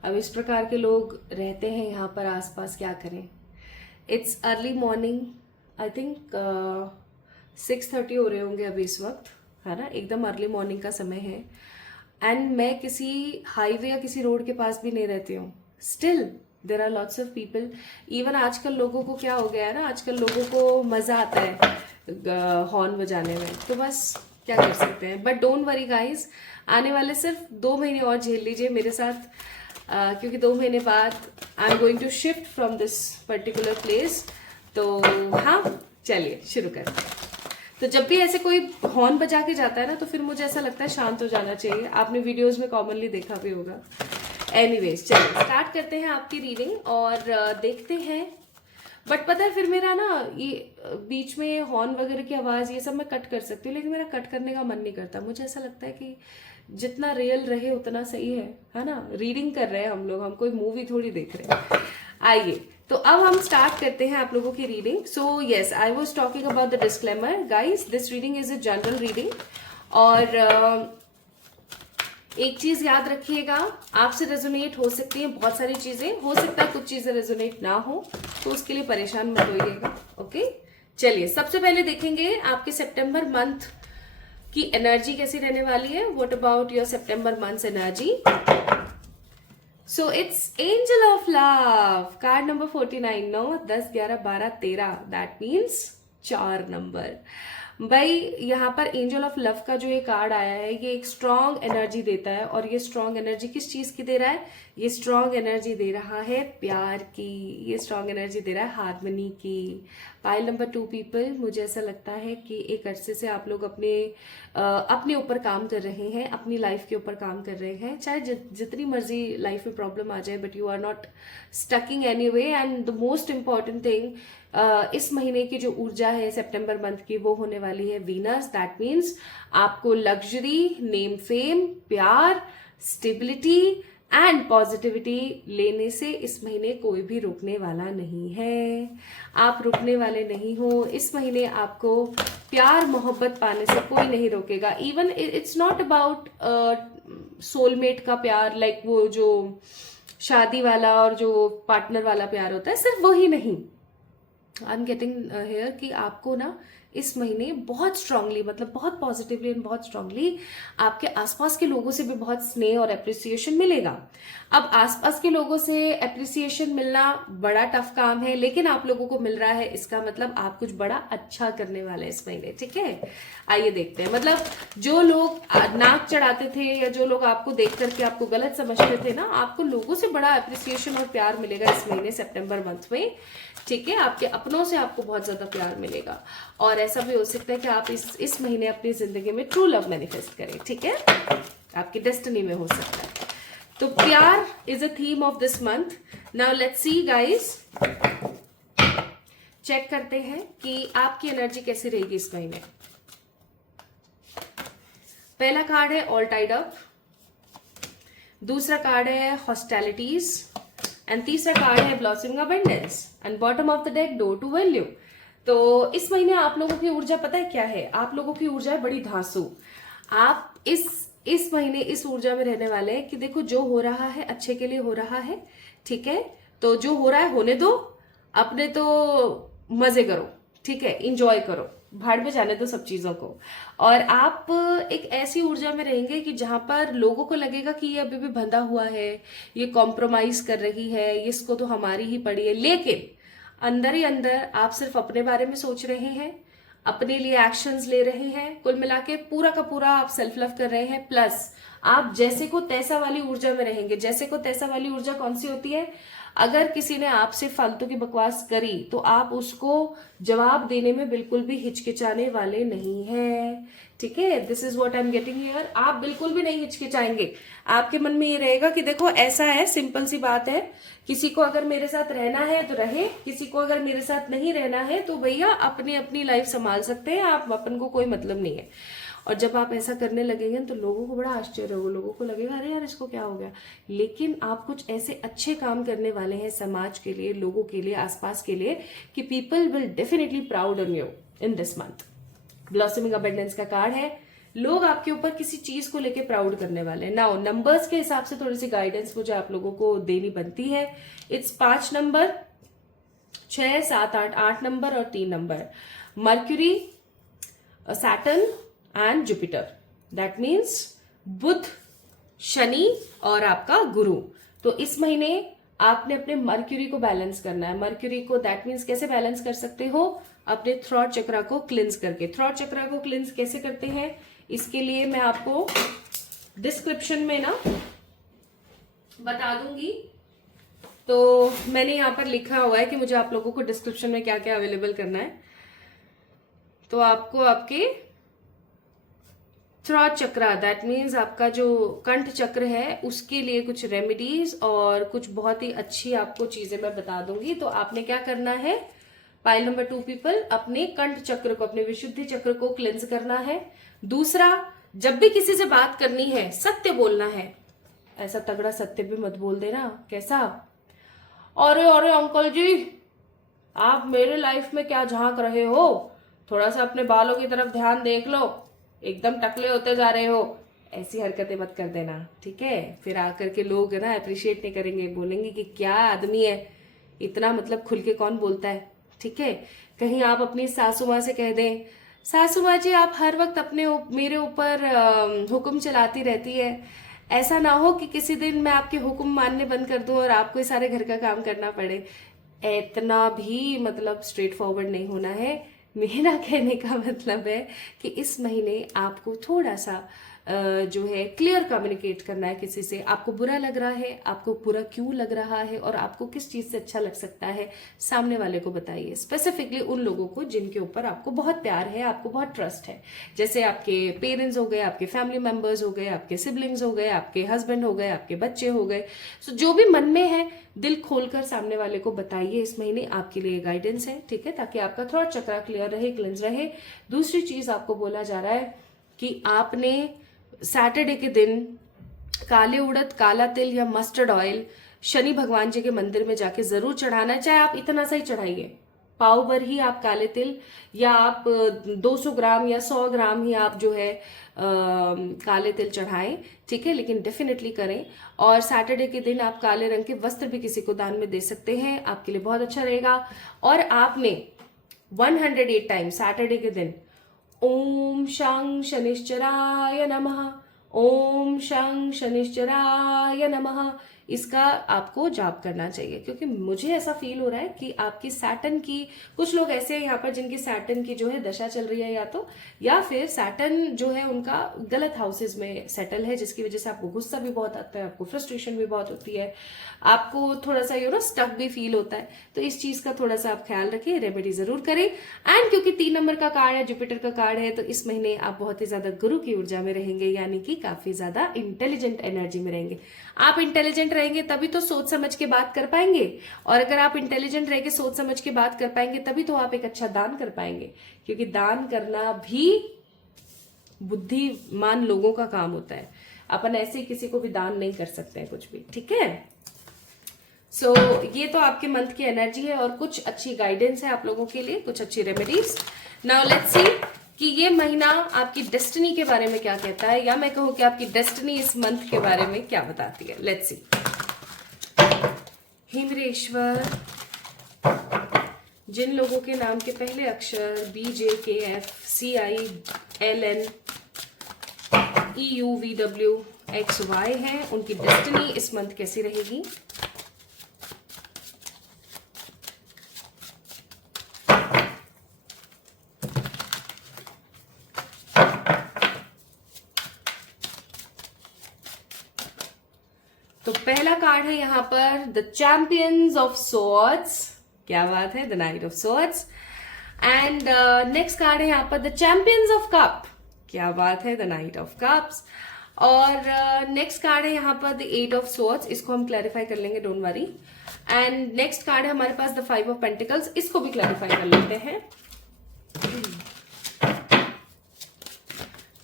अब इस प्रकार के लोग रहते हैं यहाँ पर आसपास, क्या करें? It's early morning, I think 6:30 हो रहे होंगे अभी इस वक्त, है ना? एकदम अर्ली मॉर्निंग का समय है। एंड मैं किसी हाईवे या किसी रोड के पास भी नहीं रहती हूँ। Still there are lots of people. Even आजकल लोगों को क्या हो गया है ना, आजकल लोगों को मजा आता है हॉर्न बजाने में, तो बस क्या कर सकते हैं। बट डोंट वरी गाइज, आने वाले सिर्फ 2 महीने और झेल लीजिए मेरे साथ, क्योंकि 2 महीने बाद I am going to shift from this particular place. तो हाँ, चलिए शुरू करते हैं। तो जब भी ऐसे कोई हॉर्न बजा के जाता है ना, तो फिर मुझे ऐसा लगता है शांत हो जाना चाहिए। आपने वीडियोस में कॉमनली देखा भी होगा। एनीवेज, चलिए स्टार्ट करते हैं आपकी रीडिंग और देखते हैं। बट पता है, फिर मेरा ना ये बीच में हॉर्न वगैरह की आवाज ये सब मैं कट कर सकती हूँ, लेकिन मेरा कट करने का मन नहीं करता। मुझे ऐसा लगता है कि जितना रियल रहे उतना सही है ना? रीडिंग कर रहे हैं हम लोग, हम कोई मूवी थोड़ी देख रहे हैं। आइए, तो अब हम स्टार्ट करते हैं आप लोगों की reading. So yes, I was talking about the disclaimer guys, this reading is a general reading. और एक चीज याद रखिएगा, आपसे रेजोनेट हो सकती है बहुत सारी चीजें, हो सकता है कुछ चीजें रेजोनेट ना हो, तो उसके लिए परेशान मत होइएगा। ओके, चलिए सबसे पहले देखेंगे आपके सितंबर मंथ की एनर्जी कैसी रहने वाली है। What about your September months energy? So it's angel of love, card number 49। 9, 10, 11, 12, 13, that means 4 number. भाई यहाँ पर एंजल ऑफ लव का जो ये कार्ड आया है, ये एक स्ट्रॉन्ग एनर्जी देता है। और ये स्ट्रॉन्ग एनर्जी किस चीज की दे रहा है? ये स्ट्रॉन्ग एनर्जी दे रहा है प्यार की, ये स्ट्रॉन्ग एनर्जी दे रहा है हार्मनी की। पाइल नंबर 2 पीपल, मुझे ऐसा लगता है कि एक अरसे से आप लोग अपने ऊपर काम कर रहे हैं, अपनी लाइफ के ऊपर काम कर रहे हैं। चाहे जितनी मर्जी लाइफ में प्रॉब्लम आ जाए, but you are not stucking anyway. And the most important thing, इस महीने की जो ऊर्जा है सितंबर मंथ की, वो होने वाली है वीनस। दैट मीन्स आपको लग्जरी, नेम फेम, प्यार, स्टेबिलिटी एंड पॉजिटिविटी लेने से इस महीने कोई भी रोकने वाला नहीं है। आप रुकने वाले नहीं हो। इस महीने आपको प्यार मोहब्बत पाने से कोई नहीं रोकेगा। Even it's not about soulmate का प्यार, लाइक वो जो शादी वाला और जो पार्टनर वाला प्यार होता है, सिर्फ वही नहीं। आई एम गेटिंग हेयर कि आपको ना इस महीने बहुत स्ट्रांगली, मतलब बहुत पॉजिटिवली एंड बहुत स्ट्रांगली आपके आसपास के लोगों से भी बहुत स्नेह और एप्रिसिएशन मिलेगा। अब आसपास के लोगों से एप्रिसिएशन मिलना बड़ा टफ काम है, लेकिन आप लोगों को मिल रहा है, इसका मतलब आप कुछ बड़ा अच्छा करने वाले हैं इस महीने। ठीक है, आइए देखते हैं। मतलब जो लोग नाक चढ़ाते थे या जो लोग आपको देख करके आपको गलत समझते थे ना, आपको लोगों से बड़ा एप्रिसिएशन और प्यार मिलेगा इस महीने सितंबर मंथ में। ठीक है, आपके अपनों से आपको बहुत ज्यादा प्यार मिलेगा। और ऐसा भी हो सकता है कि आप इस महीने अपनी जिंदगी में ट्रू लव मैनिफेस्ट करें। ठीक है, आपकी डेस्टिनी में हो सकता है। तो प्यार is a theme of this month. Now let's see guys, check करते हैं कि आपकी एनर्जी कैसी रहेगी इस महीने. पहला कार्ड है ऑल टाइड अप, दूसरा कार्ड है हॉस्टैलिटीज, एंड तीसरा कार्ड है blossoming abundance, and bottom of the deck door to value. तो इस महीने आप लोगों की ऊर्जा पता है क्या है? आप लोगों की ऊर्जा है बड़ी धांसू. आप इस महीने इस ऊर्जा में रहने वाले हैं कि देखो जो हो रहा है अच्छे के लिए हो रहा है, ठीक है. तो जो हो रहा है होने दो, अपने तो मजे करो, ठीक है, इंजॉय करो, भाड़ में जाने दो सब चीजों को. और आप एक ऐसी ऊर्जा में रहेंगे कि जहां पर लोगों को लगेगा कि ये अभी भी बंधा हुआ है, ये कॉम्प्रोमाइज कर रही है, इसको तो हमारी ही पड़ी है. लेकिन अंदर ही अंदर आप सिर्फ अपने बारे में सोच रहे हैं, अपने लिए एक्शंस ले रहे हैं. कुल मिला के पूरा का पूरा आप सेल्फ लव कर रहे हैं. प्लस आप जैसे को तैसा वाली ऊर्जा में रहेंगे. जैसे को तैसा वाली ऊर्जा कौन सी होती है? अगर किसी ने आपसे फालतू की बकवास करी तो आप उसको जवाब देने में बिल्कुल भी हिचकिचाने वाले नहीं हैं, ठीक है. This is what I am getting here. आप बिल्कुल भी नहीं हिचकिचाएंगे. आपके मन में ये रहेगा कि देखो ऐसा है, सिंपल सी बात है, किसी को अगर मेरे साथ रहना है तो रहे, किसी को अगर मेरे साथ नहीं रहना है तो भैया अपनी अपनी लाइफ संभाल सकते हैं आप, अपन को कोई मतलब नहीं है. और जब आप ऐसा करने लगेंगे तो लोगों को बड़ा आश्चर्य होगा, लोगों को लगेगा अरे यार इसको क्या हो गया. लेकिन आप कुछ ऐसे अच्छे काम करने वाले हैं समाज के लिए, लोगों के लिए, आसपास के लिए, कि people will definitely proud on you in this month. Blossoming abundance का कार्ड है. लोग आपके ऊपर किसी चीज को लेके प्राउड करने वाले हैं. नाउ नंबर्स के हिसाब से थोड़ी सी गाइडेंस मुझे आप लोगों को देनी बनती है. इट्स 5 नंबर, 6, 7, 8 नंबर और 3 number. Mercury, Saturn and Jupiter. That means Budh, Shani और आपका गुरु. तो इस महीने आपने अपने मर्क्यूरी को बैलेंस करना है. मर्क्यूरी को दैट मीन्स कैसे बैलेंस कर सकते हो? अपने थ्रॉट चक्रा को क्लिंस करके. थ्रॉट चक्रा को क्लिंस कैसे करते हैं इसके लिए मैं आपको डिस्क्रिप्शन में ना बता दूंगी. तो मैंने यहाँ पर लिखा हुआ है कि मुझे आप लोगों को डिस्क्रिप्शन में क्या क्या अवेलेबल करना है. तो आपको आपके थ्रॉट चक्रा, दैट मीन्स आपका जो कंठ चक्र है, उसके लिए कुछ रेमेडीज और कुछ बहुत ही अच्छी आपको चीजें मैं बता दूंगी. तो आपने क्या करना है, पाइल नंबर 2 पीपल, अपने कंठ चक्र को, अपने विशुद्धि चक्र को क्लेंस करना है. दूसरा, जब भी किसी से बात करनी है सत्य बोलना है. ऐसा तगड़ा सत्य भी मत बोल देना. कैसा? अरे अंकल जी, आप मेरे लाइफ में क्या झांक रहे हो? थोड़ा सा अपने बालों की तरफ ध्यान देख लो, एकदम टकले होते जा रहे हो. ऐसी हरकतें मत कर देना, ठीक है. फिर आकर के लोग ना अप्रिशिएट नहीं करेंगे, बोलेंगे कि क्या आदमी है, इतना मतलब खुल के कौन बोलता है, ठीक है. कहीं आप अपनी सासू माँ से कह दें, सासू माँ जी आप हर वक्त मेरे ऊपर हुक्म चलाती रहती है, ऐसा ना हो कि किसी दिन मैं आपके हुक्म मानने बंद कर दूं और आपको सारे घर का काम करना पड़े. इतना भी मतलब स्ट्रेट फॉरवर्ड नहीं होना है. मेरा कहने का मतलब है कि इस महीने आपको थोड़ा सा जो है क्लियर कम्युनिकेट करना है किसी से. आपको बुरा लग रहा है, आपको बुरा क्यों लग रहा है और आपको किस चीज से अच्छा लग सकता है, सामने वाले को बताइए. स्पेसिफिकली उन लोगों को जिनके ऊपर आपको बहुत प्यार है, आपको बहुत ट्रस्ट है. जैसे आपके पेरेंट्स हो गए, आपके फैमिली मेंबर्स हो गए, आपके सिबलिंग्स हो गए, आपके हस्बैंड हो गए, आपके बच्चे हो गए. सो जो भी मन में है दिल खोलकर सामने वाले को बताइए. इस महीने आपके लिए गाइडेंस है, ठीक है, ताकि आपका थ्रॉट चक्रा क्लियर रहे, क्लिंज रहे. दूसरी चीज आपको बोला जा रहा है कि आपने सैटरडे के दिन काले उड़द, काला तिल या मस्टर्ड ऑयल शनि भगवान जी के मंदिर में जाके जरूर चढ़ाना है. चाहे आप इतना सा ही चढ़ाइए, पाव भर ही आप काले तिल, या आप 200 ग्राम या 100 ग्राम ही आप जो है काले तिल चढ़ाएं, ठीक है, लेकिन डेफिनेटली करें. और सैटरडे के दिन आप काले रंग के वस्त्र भी किसी को दान में दे सकते हैं, आपके लिए बहुत अच्छा रहेगा. और आपने 108 टाइम सैटरडे के दिन ओम शं शनिश्चराय नमः, ओम शं शनिश्चराय नमः, इसका आपको जाप करना चाहिए, क्योंकि मुझे ऐसा फील हो रहा है कि आपकी सैटर्न की, कुछ लोग ऐसे हैं यहाँ पर जिनकी सैटर्न की जो है दशा चल रही है, या फिर सैटर्न जो है उनका गलत हाउसेज में सेटल है, जिसकी वजह से आपको गुस्सा भी बहुत आता है, आपको फ्रस्ट्रेशन भी बहुत होती है, आपको थोड़ा सा स्टक भी फील होता है। तो इस चीज का थोड़ा सा आप ख्याल रखिए, रेमेडी जरूर करें। एंड क्योंकि 3 नंबर का कार्ड है, जुपिटर का कार्ड है, तो इस महीने आप बहुत ही ज्यादा गुरु की ऊर्जा में रहेंगे, यानी कि काफी ज्यादा इंटेलिजेंट एनर्जी में रहेंगे। आप इंटेलिजेंट रहेंगे तभी तो सोच समझ के बात कर पाएंगे, और अगर आप इंटेलिजेंट रह के सोच समझ के बात कर पाएंगे तभी तो आप एक अच्छा दान कर पाएंगे, क्योंकि दान करना भी बुद्धिमान लोगों का काम होता है। अपन ऐसे किसी को भी दान नहीं कर सकते हैं कुछ भी, ठीक है। सो ये तो आपके मंथ की एनर्जी है और कुछ अच्छी गाइडेंस है आप लोगों के लिए, कुछ अच्छी रेमेडीज। नाउ लेट्स सी कि ये महीना आपकी डेस्टिनी के बारे में क्या कहता है, या मैं कहूं कि आपकी डेस्टिनी इस मंथ के बारे में क्या बताती है। Let's see. हे मेरे ईश्वर, जिन लोगों के नाम के पहले अक्षर BJKFCILN EUVWXY है, उनकी डेस्टिनी इस मंथ कैसी रहेगी। तो पहला कार्ड है यहाँ पर द चैंपियंस ऑफ स्वॉर्ड्स, क्या बात है, the knight of swords. And next card है यहाँ पर द चैंपियंस ऑफ कप, क्या बात है, द नाइट ऑफ कप्स। और नेक्स्ट कार्ड है यहाँ पर द 8 ऑफ स्वॉर्ड्स, इसको हम क्लैरिफाई कर लेंगे, don't worry. And next card है हमारे पास द 5 ऑफ पेंटिकल्स, इसको भी क्लैरिफाई कर लेते हैं।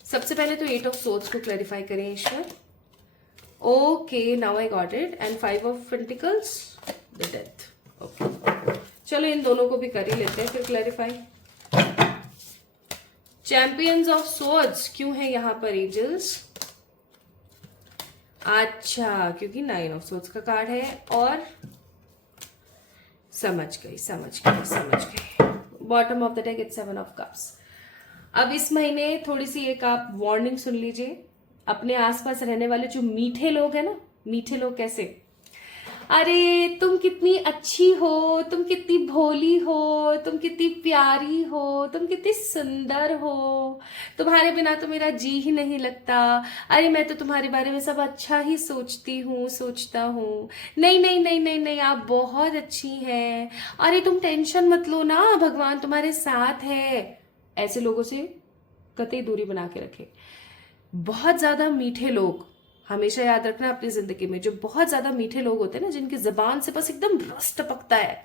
सबसे पहले तो 8 ऑफ स्वॉर्ड्स को क्लैरिफाई करें ईश्वर। Okay, now I got it. And 5 of pentacles, the death. Okay, चलो इन दोनों को भी कर ही लेते हैं फिर क्लैरिफाई। चैंपियंस ऑफ स्वॉर्ड्स क्यों है यहाँ पर एंजल्स? अच्छा, क्योंकि 9 ऑफ स्वॉर्ड्स का कार्ड है, और समझ गई। Bottom of the deck it's 7 of cups. अब इस महीने थोड़ी सी एक आप वार्निंग सुन लीजिए। अपने आसपास रहने वाले जो मीठे लोग हैं ना, मीठे लोग कैसे, अरे तुम कितनी अच्छी हो, तुम कितनी भोली हो, तुम कितनी प्यारी हो, तुम कितनी सुंदर हो, तुम्हारे बिना तो मेरा जी ही नहीं लगता, अरे मैं तो तुम्हारे बारे में सब अच्छा ही सोचता हूँ, नहीं, आप बहुत अच्छी हैं, अरे तुम टेंशन मत लो ना, भगवान तुम्हारे साथ है। ऐसे लोगों से कतई दूरी बना के रखे। बहुत ज्यादा मीठे लोग, हमेशा याद रखना अपनी जिंदगी में, जो बहुत ज्यादा मीठे लोग होते हैं ना, जिनकी जबान से बस एकदम रस टपकता है,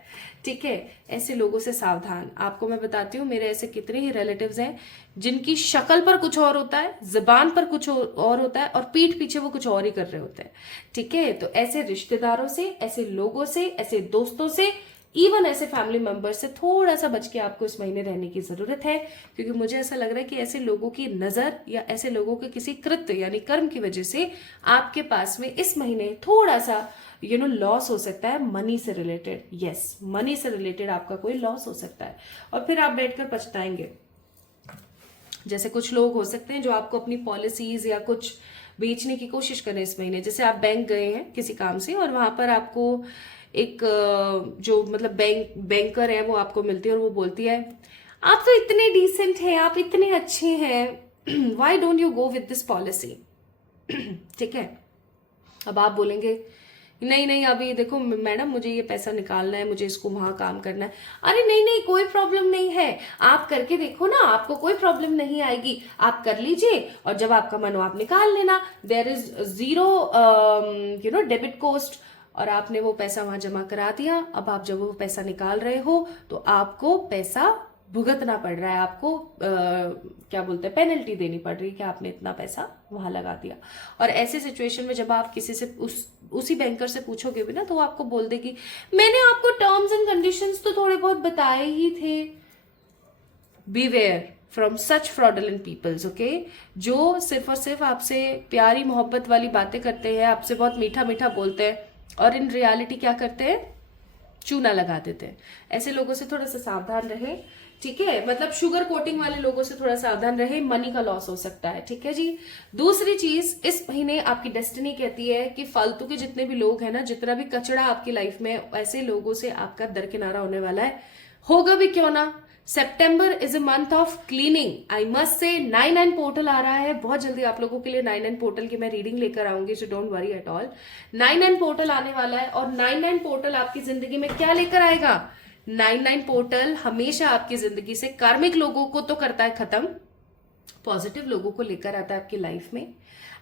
ठीक है, ऐसे लोगों से सावधान। आपको मैं बताती हूँ, मेरे ऐसे कितने ही रिलेटिव्स हैं जिनकी शक्ल पर कुछ और होता है, जबान पर कुछ और होता है, और पीठ पीछे वो कुछ और ही कर रहे होते हैं, ठीक है। तो ऐसे रिश्तेदारों से, ऐसे लोगों से, ऐसे दोस्तों से, इवन ऐसे फैमिली मेंबर से थोड़ा सा बच के आपको इस महीने रहने की जरूरत है, क्योंकि मुझे ऐसा लग रहा है कि ऐसे लोगों की नजर या ऐसे लोगों के किसी कृत्य यानी कर्म की वजह से आपके पास में इस महीने थोड़ा सा लॉस हो सकता है, मनी से रिलेटेड। यस, मनी से रिलेटेड आपका कोई लॉस हो सकता है, और फिर आप बैठकर पछताएंगे। जैसे कुछ लोग हो सकते हैं जो आपको अपनी पॉलिसीज या कुछ बेचने की कोशिश करें इस महीने। जैसे आप बैंक गए हैं किसी काम से, और वहां पर आपको एक जो मतलब बैंकर है वो आपको मिलती है, और वो बोलती है आप तो इतने डिसेंट हैं, आप इतने अच्छे हैं, why don't you go with this policy, ठीक है। अब आप बोलेंगे नहीं, अभी देखो मैडम, मुझे ये पैसा निकालना है, मुझे इसको वहां काम करना है। अरे नहीं, कोई प्रॉब्लम नहीं है, आप करके देखो ना, आपको कोई प्रॉब्लम नहीं आएगी, आप कर लीजिए, और जब आपका मन हो आप निकाल लेना, देयर इज 0 डेबिट कॉस्ट। और आपने वो पैसा वहां जमा करा दिया। अब आप जब वो पैसा निकाल रहे हो तो आपको पैसा भुगतना पड़ रहा है, आपको क्या बोलते हैं, पेनल्टी देनी पड़ रही है कि आपने इतना पैसा वहां लगा दिया। और ऐसे सिचुएशन में जब आप किसी से उसी बैंकर से पूछोगे भी ना, तो वो आपको बोल देगी मैंने आपको टर्म्स एंड कंडीशंस तो थोड़े बहुत बताए ही थे। Beware from such fraudulent peoples, okay, जो सिर्फ और सिर्फ आपसे प्यारी मोहब्बत वाली बातें करते हैं, आपसे बहुत मीठा मीठा बोलते हैं, और इन रियलिटी क्या करते हैं, चूना लगा देते हैं। ऐसे लोगों से थोड़ा सा सावधान रहें, ठीक है, मतलब शुगर कोटिंग वाले लोगों से थोड़ा सावधान रहे, मनी का लॉस हो सकता है। ठीक है जी। दूसरी चीज, इस महीने आपकी डेस्टिनी कहती है कि फालतू के जितने भी लोग हैं ना, जितना भी कचरा आपकी लाइफ में, ऐसे लोगों से आपका दरकिनारा होने वाला है। होगा भी क्यों ना। सितंबर is a month of cleaning, I must से। 9/9 पोर्टल आ रहा है बहुत जल्दी आप लोगों के लिए। 9/9 पोर्टल की मैं रीडिंग लेकर आऊंगी, so don't worry at all. 9/9 portal आने वाला है, और 9/9 पोर्टल आपकी जिंदगी में क्या लेकर आएगा? 9/9 पोर्टल हमेशा आपकी जिंदगी से कार्मिक लोगों को तो करता है खत्म, पॉजिटिव लोगों को लेकर आता है आपकी लाइफ में।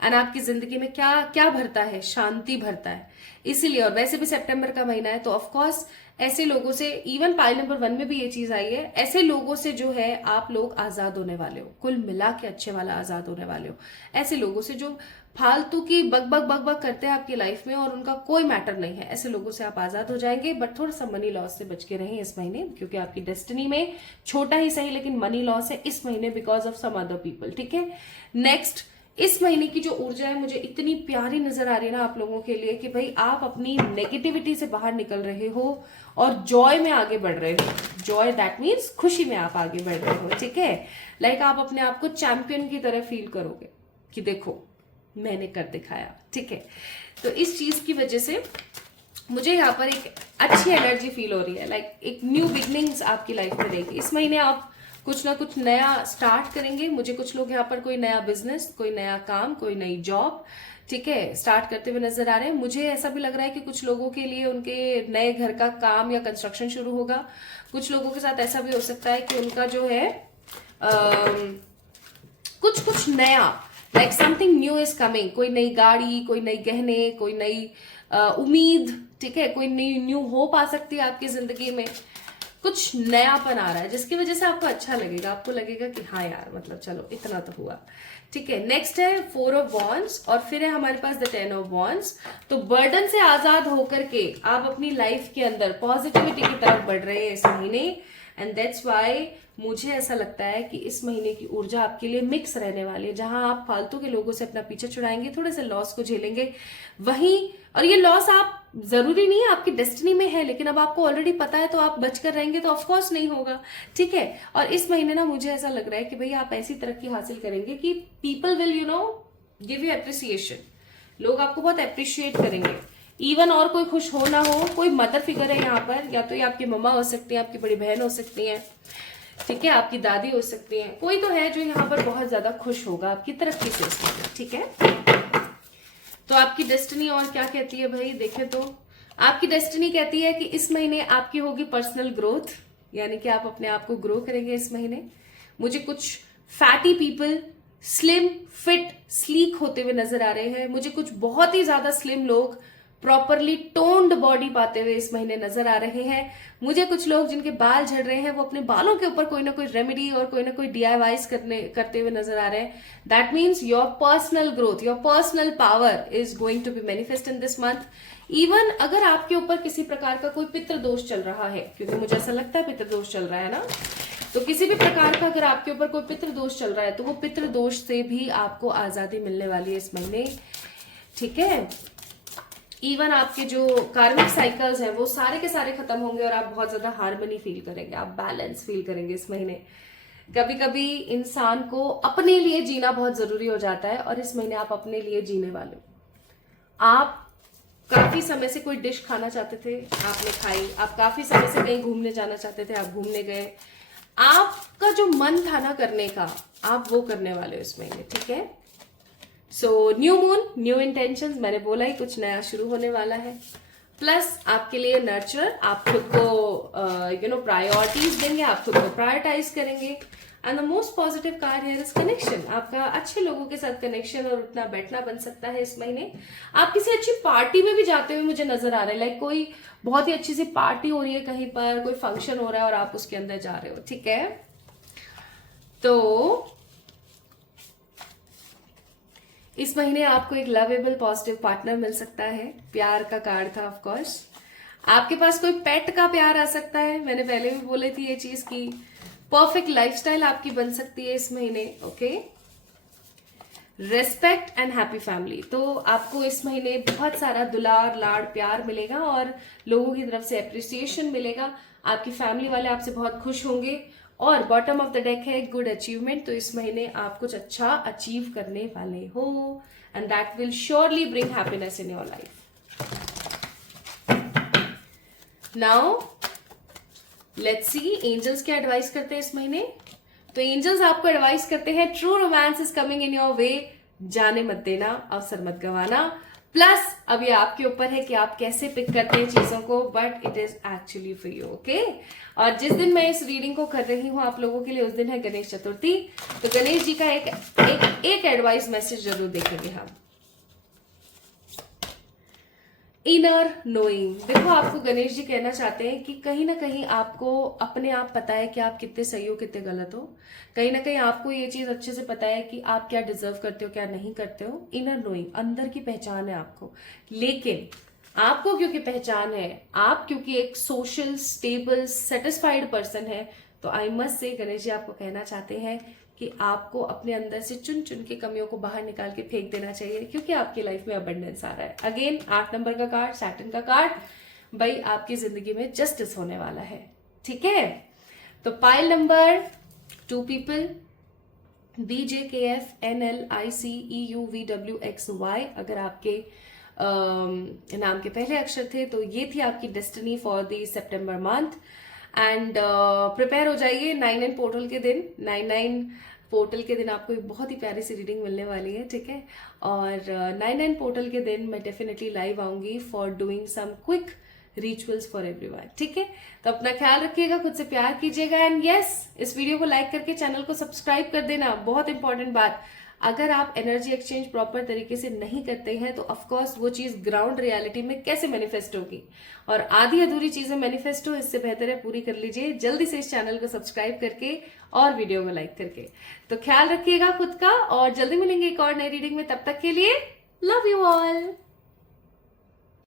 एंड आपकी जिंदगी में क्या क्या भरता है? शांति भरता है। इसीलिए, और वैसे भी सितंबर का महीना है, तो ऑफ कोर्स ऐसे लोगों से, इवन पाइल नंबर 1 में भी ये चीज आई है, ऐसे लोगों से जो है आप लोग आजाद होने वाले हो। कुल मिला के अच्छे वाला आजाद होने वाले हो। ऐसे लोगों से जो फालतू की बग बग बग बग करते हैं आपकी लाइफ में और उनका कोई मैटर नहीं है, ऐसे लोगों से आप आजाद हो जाएंगे। बट थोड़ा सा मनी लॉस से बच के रहें इस महीने, क्योंकि आपकी डेस्टिनी में छोटा ही सही लेकिन मनी लॉस है इस महीने, because of some other people. ठीक है। नेक्स्ट, इस महीने की जो ऊर्जा है मुझे इतनी प्यारी नजर आ रही है ना आप लोगों के लिए, कि भाई आप अपनी नेगेटिविटी से बाहर निकल रहे हो और जॉय में आगे बढ़ रहे हो। जॉय दैट मीन्स खुशी में आप आगे बढ़ रहे हो। ठीक है। लाइक आप अपने आप को चैंपियन की तरह फील करोगे कि देखो मैंने कर दिखाया। ठीक है। तो इस चीज की वजह से मुझे यहाँ पर एक अच्छी एनर्जी फील हो रही है। लाइक एक न्यू बिगनिंग्स आपकी लाइफ में रहेगी इस महीने। आप कुछ ना कुछ नया स्टार्ट करेंगे। मुझे कुछ लोग यहाँ पर कोई नया बिजनेस, कोई नया काम, कोई नई जॉब, ठीक है, स्टार्ट करते हुए नजर आ रहे हैं। मुझे ऐसा भी लग रहा है कि कुछ लोगों के लिए उनके नए घर का काम या कंस्ट्रक्शन शुरू होगा। कुछ लोगों के साथ ऐसा भी हो सकता है कि उनका जो है कुछ नया, like something new is coming. कोई नई गाड़ी, कोई नई गहने, कोई नई उम्मीद, ठीक है, कोई नई न्यू होप आ सकती है आपकी जिंदगी में। कुछ नयापन आ रहा है जिसकी वजह से आपको अच्छा लगेगा। आपको लगेगा कि हाँ यार, मतलब चलो इतना तो हुआ। ठीक है। नेक्स्ट है 4 ऑफ वॉन्ड्स, और फिर है हमारे पास द 10 ऑफ वॉन्ड्स। तो बर्डन से आजाद होकर के आप अपनी लाइफ के अंदर पॉजिटिविटी की तरफ बढ़ रहे हैं इस महीने। एंड दैट्स वाई मुझे ऐसा लगता है कि इस महीने की ऊर्जा आपके लिए मिक्स रहने वाली है, जहां आप फालतू के लोगों से अपना पीछे छुड़ाएंगे, थोड़े से लॉस को झेलेंगे वहीं। और ये लॉस आप जरूरी नहीं है आपकी डेस्टिनी में है, लेकिन अब आपको ऑलरेडी पता है तो आप बचकर रहेंगे तो ऑफकोर्स नहीं होगा। ठीक है। और इस महीने ना मुझे ऐसा लग रहा है कि भाई आप ऐसी तरक्की हासिल करेंगे कि people will give you appreciation. लोग आपको बहुत अप्रिशिएट करेंगे। इवन और कोई खुश हो ना हो, कोई मदर फिगर है यहाँ पर, या तो ये आपकी मम्मा हो सकती है, आपकी बड़ी बहन हो सकती है, ठीक है, आपकी दादी हो सकती है, कोई तो है जो यहाँ पर बहुत ज्यादा खुश होगा आपकी तरक्की से। ठीक है। तो आपकी डेस्टिनी और क्या कहती है भाई, देखे तो आपकी डेस्टिनी कहती है कि इस महीने आपकी होगी पर्सनल ग्रोथ, यानी कि आप अपने आप को ग्रो करेंगे इस महीने। मुझे कुछ fatty people slim, fit, sleek होते हुए नजर आ रहे हैं। मुझे कुछ बहुत ही ज्यादा स्लिम लोग प्रॉपरली टोन्ड बॉडी पाते हुए इस महीने नजर आ रहे हैं। मुझे कुछ लोग जिनके बाल झड़ रहे हैं वो अपने बालों के ऊपर कोई ना कोई रेमेडी और कोई ना कोई DIYs करते हुए नजर आ रहे हैं। That means your personal growth, your personal power is going to be manifest in this month. Even अगर आपके ऊपर किसी प्रकार का कोई पितृ दोष चल रहा है, क्योंकि मुझे ऐसा लगता है पितृ दोष चल रहा है ना, तो किसी भी प्रकार का अगर आपके ऊपर कोई पितृ दोष चल रहा है तो वो पितृ दोष से भी आपको आजादी मिलने वाली है इस महीने। ठीक है। इवन आपके जो कार्मिक साइकिल्स हैं वो सारे के सारे खत्म होंगे और आप बहुत ज्यादा हार्मनी फील करेंगे, आप बैलेंस फील करेंगे इस महीने। कभी कभी इंसान को अपने लिए जीना बहुत जरूरी हो जाता है, और इस महीने आप अपने लिए जीने वाले हो। आप काफी समय से कोई डिश खाना चाहते थे, आपने खाई। आप काफी समय से कहीं घूमने जाना चाहते थे, आप घूमने गए। आपका जो मन था ना करने का, आप वो करने वाले हो इस महीने। ठीक है। So new moon, new intentions, मैंने बोला ही कुछ नया शुरू होने वाला है। प्लस आपके लिए नर्चर, आप खुद को प्रायोरिटीज देंगे, आप खुद को प्रायोरिटाइज करेंगे। And the most positive card here is connection. आपका अच्छे लोगों के साथ कनेक्शन और उठना बैठना बन सकता है इस महीने। आप किसी अच्छी पार्टी में भी जाते हुए मुझे नजर आ रहे हैं। लाइक कोई बहुत ही अच्छी सी पार्टी हो रही है कहीं पर, कोई फंक्शन हो रहा है और आप उसके अंदर जा रहे हो। ठीक है। तो इस महीने आपको एक लवेबल पॉजिटिव पार्टनर मिल सकता है। प्यार का कार्ड था ऑफ कोर्स। आपके पास कोई पेट का प्यार आ सकता है। मैंने पहले भी बोली थी ये चीज की परफेक्ट लाइफस्टाइल आपकी बन सकती है इस महीने। Okay. Respect and happy family, तो आपको इस महीने बहुत सारा दुलार, लाड़, प्यार मिलेगा और लोगों की तरफ से अप्रिसिएशन मिलेगा। आपकी फैमिली वाले आपसे बहुत खुश होंगे और बॉटम ऑफ द डेक है गुड अचीवमेंट, तो इस महीने आप कुछ अच्छा अचीव करने वाले हो and that will surely bring happiness in your life. Now let's see angels क्या एडवाइस करते हैं इस महीने। तो एंजल्स आपको एडवाइस करते हैं true romance is coming in your way, जाने मत देना, अवसर मत गंवाना। प्लस अब ये आपके ऊपर है कि आप कैसे पिक करते हैं चीजों को, but it is actually for you, okay. और जिस दिन मैं इस रीडिंग को कर रही हूं आप लोगों के लिए, उस दिन है गणेश चतुर्थी, तो गणेश जी का एक एडवाइस मैसेज जरूर देखेंगे हम। इनर नोइंग, देखो आपको गणेश जी कहना चाहते हैं कि कहीं ना कहीं आपको अपने आप पता है कि आप कितने सही हो कितने गलत हो, कहीं ना कहीं आपको ये चीज अच्छे से पता है कि आप क्या डिजर्व करते हो क्या नहीं करते हो। इनर नोइंग, अंदर की पहचान है आपको, लेकिन आपको क्योंकि पहचान है, आप क्योंकि एक सोशल स्टेबल सेटिस्फाइड पर्सन है, तो आई मस्ट से गणेश जी आपको कहना चाहते हैं कि आपको अपने अंदर से चुन चुन के कमियों को बाहर निकाल के फेंक देना चाहिए, क्योंकि आपकी लाइफ में अबंडेंस आ रहा है। अगेन 8 नंबर का कार्ड, सैटर्न का कार्ड, भाई आपकी जिंदगी में जस्टिस होने वाला है, ठीक है। तो पाइल नंबर 2 पीपल, BJKFNLICEUVWXY, अगर आपके नाम के पहले अक्षर थे तो ये थी आपकी destiny for the September month. And prepare हो जाइए 9/9 पोर्टल के दिन। 9/9 पोर्टल के दिन आपको एक बहुत ही प्यारी सी रीडिंग मिलने वाली है, ठीक है। और 9/9 पोर्टल के दिन मैं डेफिनेटली लाइव आऊंगी for doing some quick rituals for everyone, ठीक है। तो अपना ख्याल रखिएगा, खुद से प्यार कीजिएगा एंड यस, इस वीडियो को लाइक करके चैनल को सब्सक्राइब कर देना। बहुत इंपॉर्टेंट बात, अगर आप एनर्जी एक्सचेंज प्रॉपर तरीके से नहीं करते हैं तो ऑफकोर्स वो चीज ग्राउंड रियलिटी में कैसे मैनिफेस्ट होगी, और आधी अधूरी चीजें मैनिफेस्ट हो, इससे बेहतर है पूरी कर लीजिए जल्दी से इस चैनल को सब्सक्राइब करके और वीडियो को लाइक करके। तो ख्याल रखिएगा खुद का, और जल्दी मिलेंगे एक और नई रीडिंग में, तब तक के लिए लव यू ऑल।